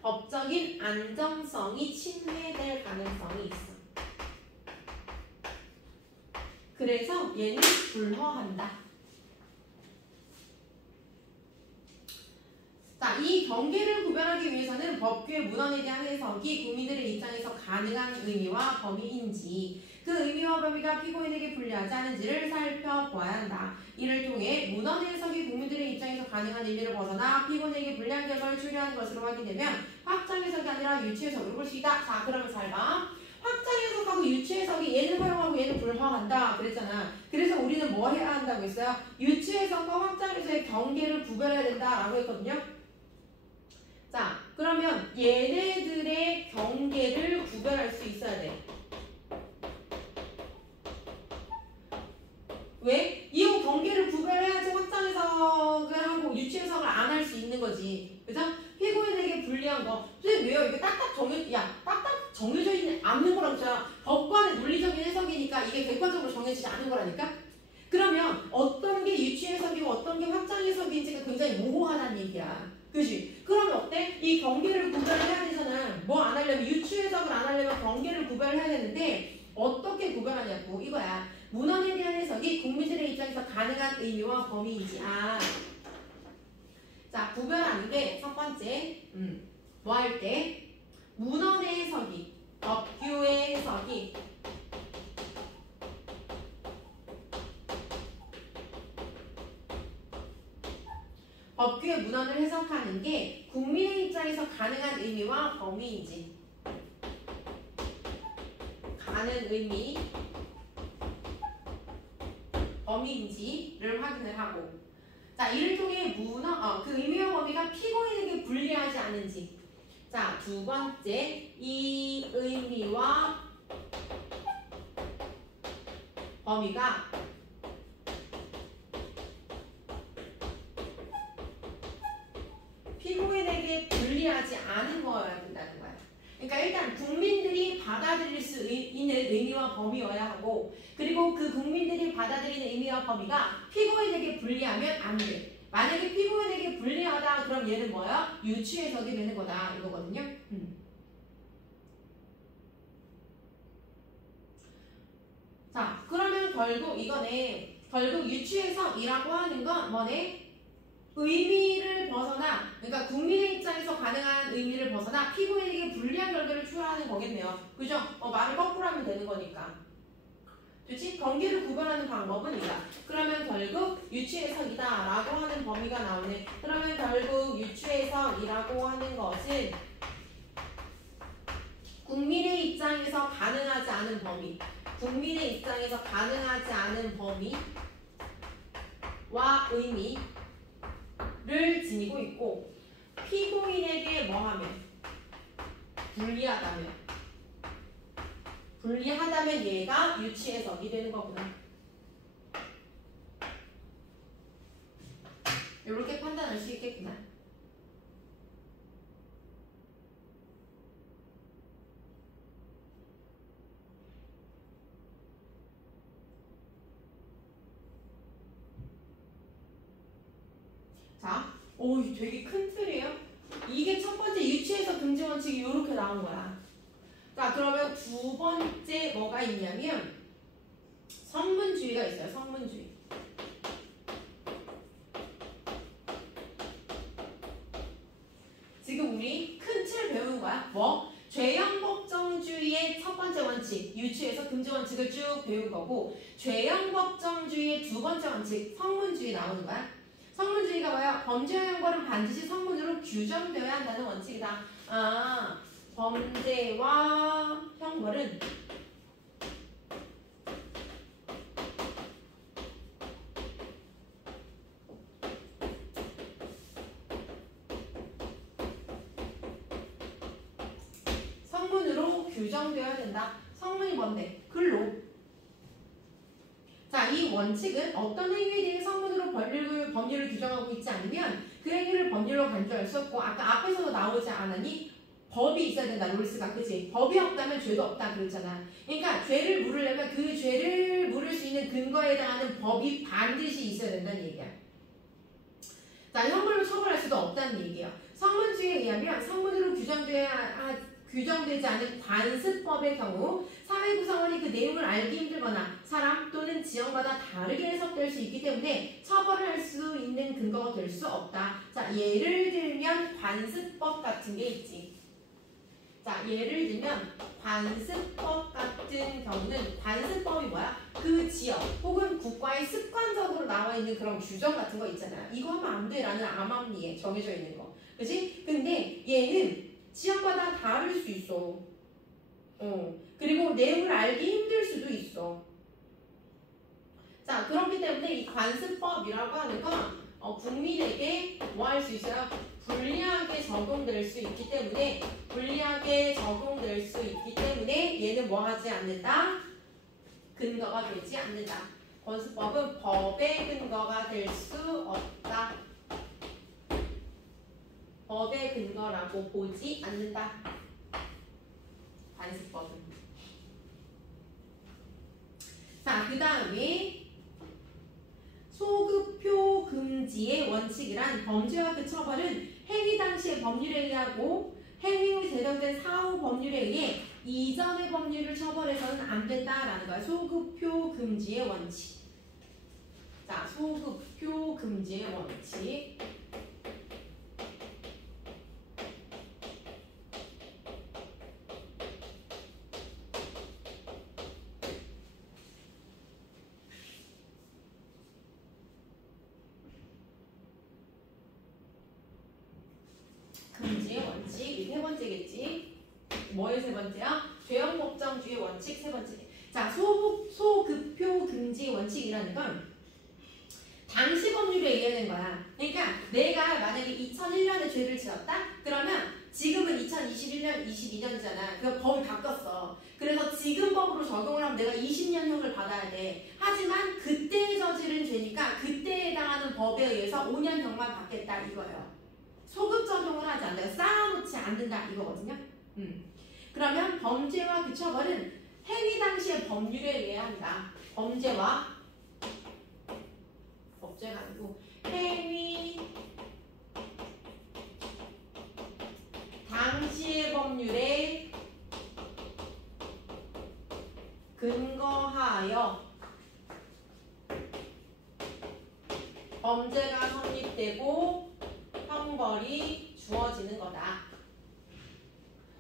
법적인 안정성이 침해될 가능성이 있어. 그래서 얘는 불허한다. 자, 이 경계를 구별하기 위해서는 법규의 문헌에 대한 해석이 국민들의 입장에서 가능한 의미와 범위인지 그 의미와 범위가 피고인에게 불리하지 않은지를 살펴보아야 한다. 이를 통해 문헌 해석이 국민들의 입장에서 가능한 의미를 벗어나 피고인에게 불리한 결과를 초래하는 것으로 확인되면 확장 해석이 아니라 유추 해석으로 볼 수 있다. 자, 그러면 잘 봐. 확장 해석하고 유추 해석이 얘는 허용하고 얘는 불허한다 그랬잖아. 그래서 우리는 뭐 해야 한다고 했어요? 유추 해석과 확장 해석의 경계를 구별해야 된다라고 했거든요. 자, 그러면 얘네들의 경계를 구별할 수 있어야 돼. 왜? 이 경계를 구별해야지 확장 해석을 하고 유추 해석을 안 할 수 있는 거지. 그죠? 피고인에게 불리한 거. 선생님 왜요? 이게 딱딱 정해져 있지 않는 거라고 했잖아. 법관의 논리적인 해석이니까 이게 객관적으로 정해지지 않은 거라니까? 그러면 어떤 게 유추 해석이고 어떤 게 확장 해석인지가 굉장히 모호하다는 얘기야. 그치? 그러면 어때? 이 경계를 구별해야 되잖아. 뭐 안 하려면 유추 해석을 안 하려면 경계를 구별해야 되는데 어떻게 구별하냐고 이거야. 문헌에 대한 해석이 국민들의 입장에서 가능한 의미와 범위인지. 자, 구별하는 게 첫 번째 뭐 할 때 문헌의 해석이 법규의 해석이 법규의 문헌을 해석하는 게 국민의 입장에서 가능한 의미와 범위인지 가는 의미 범위인지를 확인을 하고 자, 이를 통해 그 의미와 범위가 피고인에게 불리하지 않은지 자, 두 번째, 이 의미와 범위가 피고인에게 불리하지 않은 거여야 된다는 거야. 그러니까 일단 국민들이 받아들일 수 있는 의미와 범위여야 하고, 그리고 그 국민들이 받아들이는 의미와 범위가 피고인에게 불리하면 안 돼. 만약에 피고인에게 불리하다 그럼 얘는 뭐야? 유추해석이 되는 거다 이거거든요. 자, 그러면 결국 이거네. 결국 유추해석이라고 하는 건 뭐네? 의미를 벗어나, 그러니까 국민의 입장에서 가능한 의미를 벗어나 피고인에게 불리한 결과를 초래하는 거겠네요. 그죠? 말을 거꾸로 하면 되는 거니까. 그렇지? 관계를 구별하는 방법은 이다. 그러면 결국 유추해석이다 라고 하는 범위가 나오네. 그러면 결국 유추해석이라고 하는 것은 국민의 입장에서 가능하지 않은 범위, 국민의 입장에서 가능하지 않은 범위와 의미를 지니고 있고, 피고인에게 뭐하면? 불리하다면 얘가 유추해석이 되는 거구나. 이렇게 판단할 수 있겠구나. 자, 오, 되게 큰 틀이에요. 이게 첫 번째 유추해석 금지 원칙이 이렇게 나온 거야. 자, 그러면 두 번째 뭐가 있냐면 성문주의가 있어요. 성문주의. 지금 우리 큰 틀 배운 거야. 뭐? 죄형법정주의의 첫 번째 원칙, 유추해석 금지 원칙을 쭉 배운 거고, 죄형법정주의의 두 번째 원칙, 성문주의 나오는 거야. 성문주의가 뭐야? 범죄와 형벌은 반드시 성문으로 규정되어야 한다는 원칙이다. 아, 범죄와 형벌은 성문으로 규정되어야 된다. 성문이 뭔데? 근로. 자, 이 원칙은 어떤 행위에 대해 성문으로 법률을 규정하고 있지 않으면 그 행위를 법률로 간주할 수 없고, 아까 앞에서도 나오지 않았니? 법이 있어야 된다. 롤스가. 그치? 법이 없다면 죄도 없다 그랬잖아. 그러니까 죄를 물으려면 그 죄를 물을 수 있는 근거에 해당하는 법이 반드시 있어야 된다는 얘기야. 자, 형벌로 처벌할 수도 없다는 얘기야. 성문주의에 의하면 성문으로 규정되지 않은 관습법의 경우 사회 구성원이 그 내용을 알기 힘들거나 사람 또는 지역마다 다르게 해석될 수 있기 때문에 처벌을 할 수 있는 근거가 될 수 없다. 자, 예를 들면 관습법 같은 게 있지. 자, 예를 들면 관습법 같은 경우는, 관습법이 뭐야? 그 지역 혹은 국가에 습관적으로 나와 있는 그런 규정 같은 거 있잖아. 이거 하면 안 돼 라는 암암리에 정해져 있는 거. 그치? 근데 얘는 지역마다 다를 수 있어. 그리고 내용을 알기 힘들 수도 있어. 자, 그렇기 때문에 이 관습법이라고 하는 건 국민에게 뭐 할 수 있어요? 불리하게 적용될 수 있기 때문에, 얘는 뭐 하지 않는다? 근거가 되지 않는다. 관습법은 법의 근거가 될 수 없다. 법의 근거라고 보지 않는다. 관습법은. 자, 그 다음에 소급표 금지의 원칙이란 범죄와 그 처벌은 행위 당시의 법률에 의하고 행위 후 제정된 사후 법률에 의해 이전의 법률을 처벌해서는 안 된다라는 거야. 소급표 금지의 원칙. 자, 소급표 금지의 원칙. 금지의 원칙, 이 세 번째겠지. 뭐의 세 번째야? 죄형법정주의 원칙 세 번째. 자, 소급표 금지 원칙이라는 건 당시 법률에 의하는 거야. 그러니까 내가 만약에 2001년에 죄를 지었다? 그러면 지금은 2021년, 22년이잖아. 그 법이 바뀌었어. 그래서 지금 법으로 적용을 하면 내가 20년형을 받아야 돼. 하지만 그때 저지른 죄니까 그때에 해당하는 법에 의해서 5년형만 받겠다 이거예요. 소급 적용을 하지 않는다. 쌓아놓지 않는다 이거거든요. 그러면 범죄와 그 처벌은 행위 당시의 법률에 의해 합니다. 범죄와 법죄가 아니고 행위 당시의 법률에 근거하여 범죄가 성립되고 형벌이 주어지는 거다.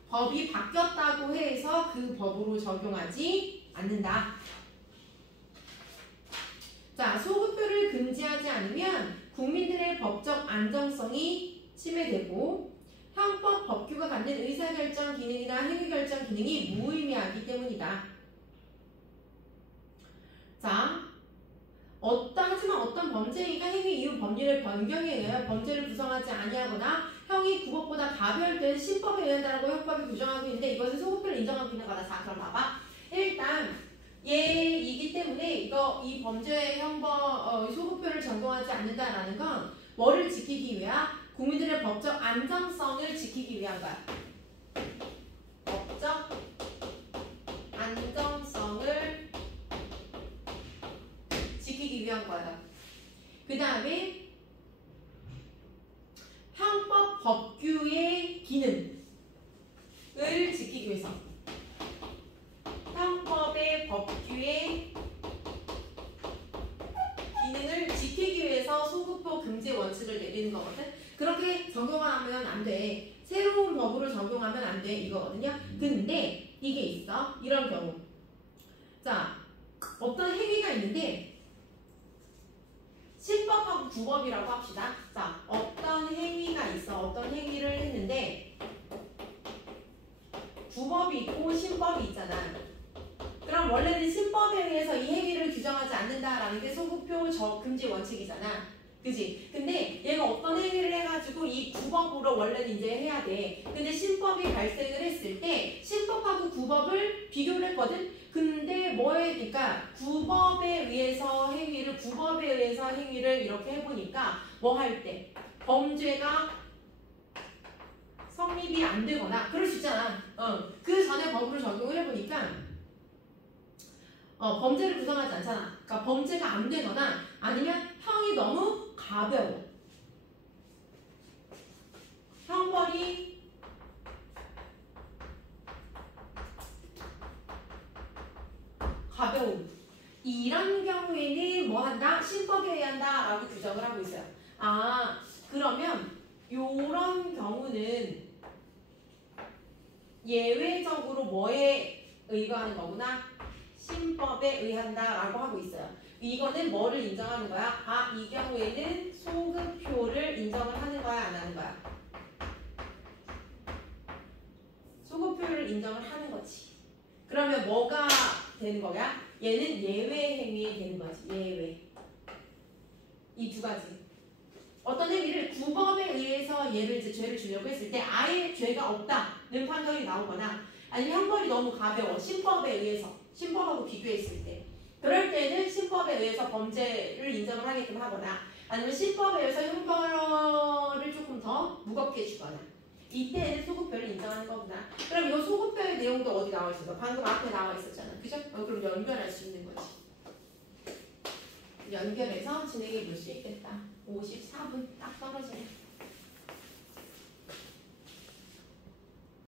법이 바뀌었다고 해서 그 법으로 적용하지 않는다. 자, 소급표를 금지하지 않으면 국민들의 법적 안정성이 침해되고 형법 법규가 갖는 의사결정 기능이나 행위결정 기능이 무의미하기 때문이다. 자, 하지만 어떤 범죄가 행위 이후 법률의 변경에 의하여 범죄를 구성하지 아니하거나 형이 구법보다 가벼울 신법에 의한다라고 형법이 규정하고 있는데 이것은 소급표를 인정하고 있는 거다. 자, 그럼 봐봐. 일단 얘이기 때문에 이 범죄의 형법 소급표를 적용하지 않는다라는 건 뭐를 지키기 위한? 국민들의 법적 안정성을 지키기 위한 거야. 법적 안정성을 지키기 위한 거야. 그 다음에 형법 법규의 기능을 지키기 위해서 형법의 법규의 기능을 지키기 위해서 소급표 금지 원칙을 내리는 거거든. 그렇게 적용하면 안 돼. 새로운 법으로 적용하면 안 돼. 이거거든요. 근데 이게 있어. 이런 경우. 자, 어떤 행위가 있는데 신법하고 구법이라고 합시다. 자, 어떤 행위가 있어. 어떤 행위를 했는데 구법이 있고 신법이 있잖아. 그럼 원래는 신법에 의해서 이 행위를 규정하지 않는다라는 게 소급표 금지 원칙이잖아. 그지? 근데 얘가 어떤 행위를 해가지고 이 구법으로 원래는 이제 해야 돼. 근데 신법이 발생을 했을 때 신법하고 구법을 비교를 했거든? 근데 그러니까 구법에 의해서 행위를 이렇게 해보니까 뭐 할 때? 범죄가 성립이 안 되거나 그럴 수 있잖아. 그 전에 법으로 적용을 해보니까 범죄를 구성하지 않잖아. 그러니까 범죄가 안 되거나 아니면 형이 너무 가벼워. 형벌이 가벼움. 이런 경우에는 뭐 한다? 신법에 의한다 라고 규정을 하고 있어요. 아, 그러면 요런 경우는 예외적으로 뭐에 의거하는 거구나? 신법에 의한다라고 하고 있어요. 이거는 뭐를 인정하는 거야? 아, 이 경우에는 소급표를 인정을 하는 거야, 안 하는 거야? 소급표를 인정을 하는 거지. 그러면 뭐가 되는 거야? 얘는 예외 행위에 되는 거지. 예외. 이 두 가지. 어떤 행위를 구법에 의해서 얘를 이제 죄를 주려고 했을 때 아예 죄가 없다는 판결이 나오거나 아니면 형벌이 너무 가벼워. 신법에 의해서. 신법하고 비교했을 때. 그럴 때는 신법에 의해서 범죄를 인정을 하게끔 하거나 아니면 신법에 의해서 형벌을 조금 더 무겁게 주거나 이때는 소급표를 인정하는 거구나. 그럼 이 소급표의 내용도 어디 나와 있어? 방금 앞에 나와 있었잖아. 그죠? 그럼 연결할 수 있는 거지. 연결해서 진행해 볼 수 있겠다. 54분 딱 떨어지네.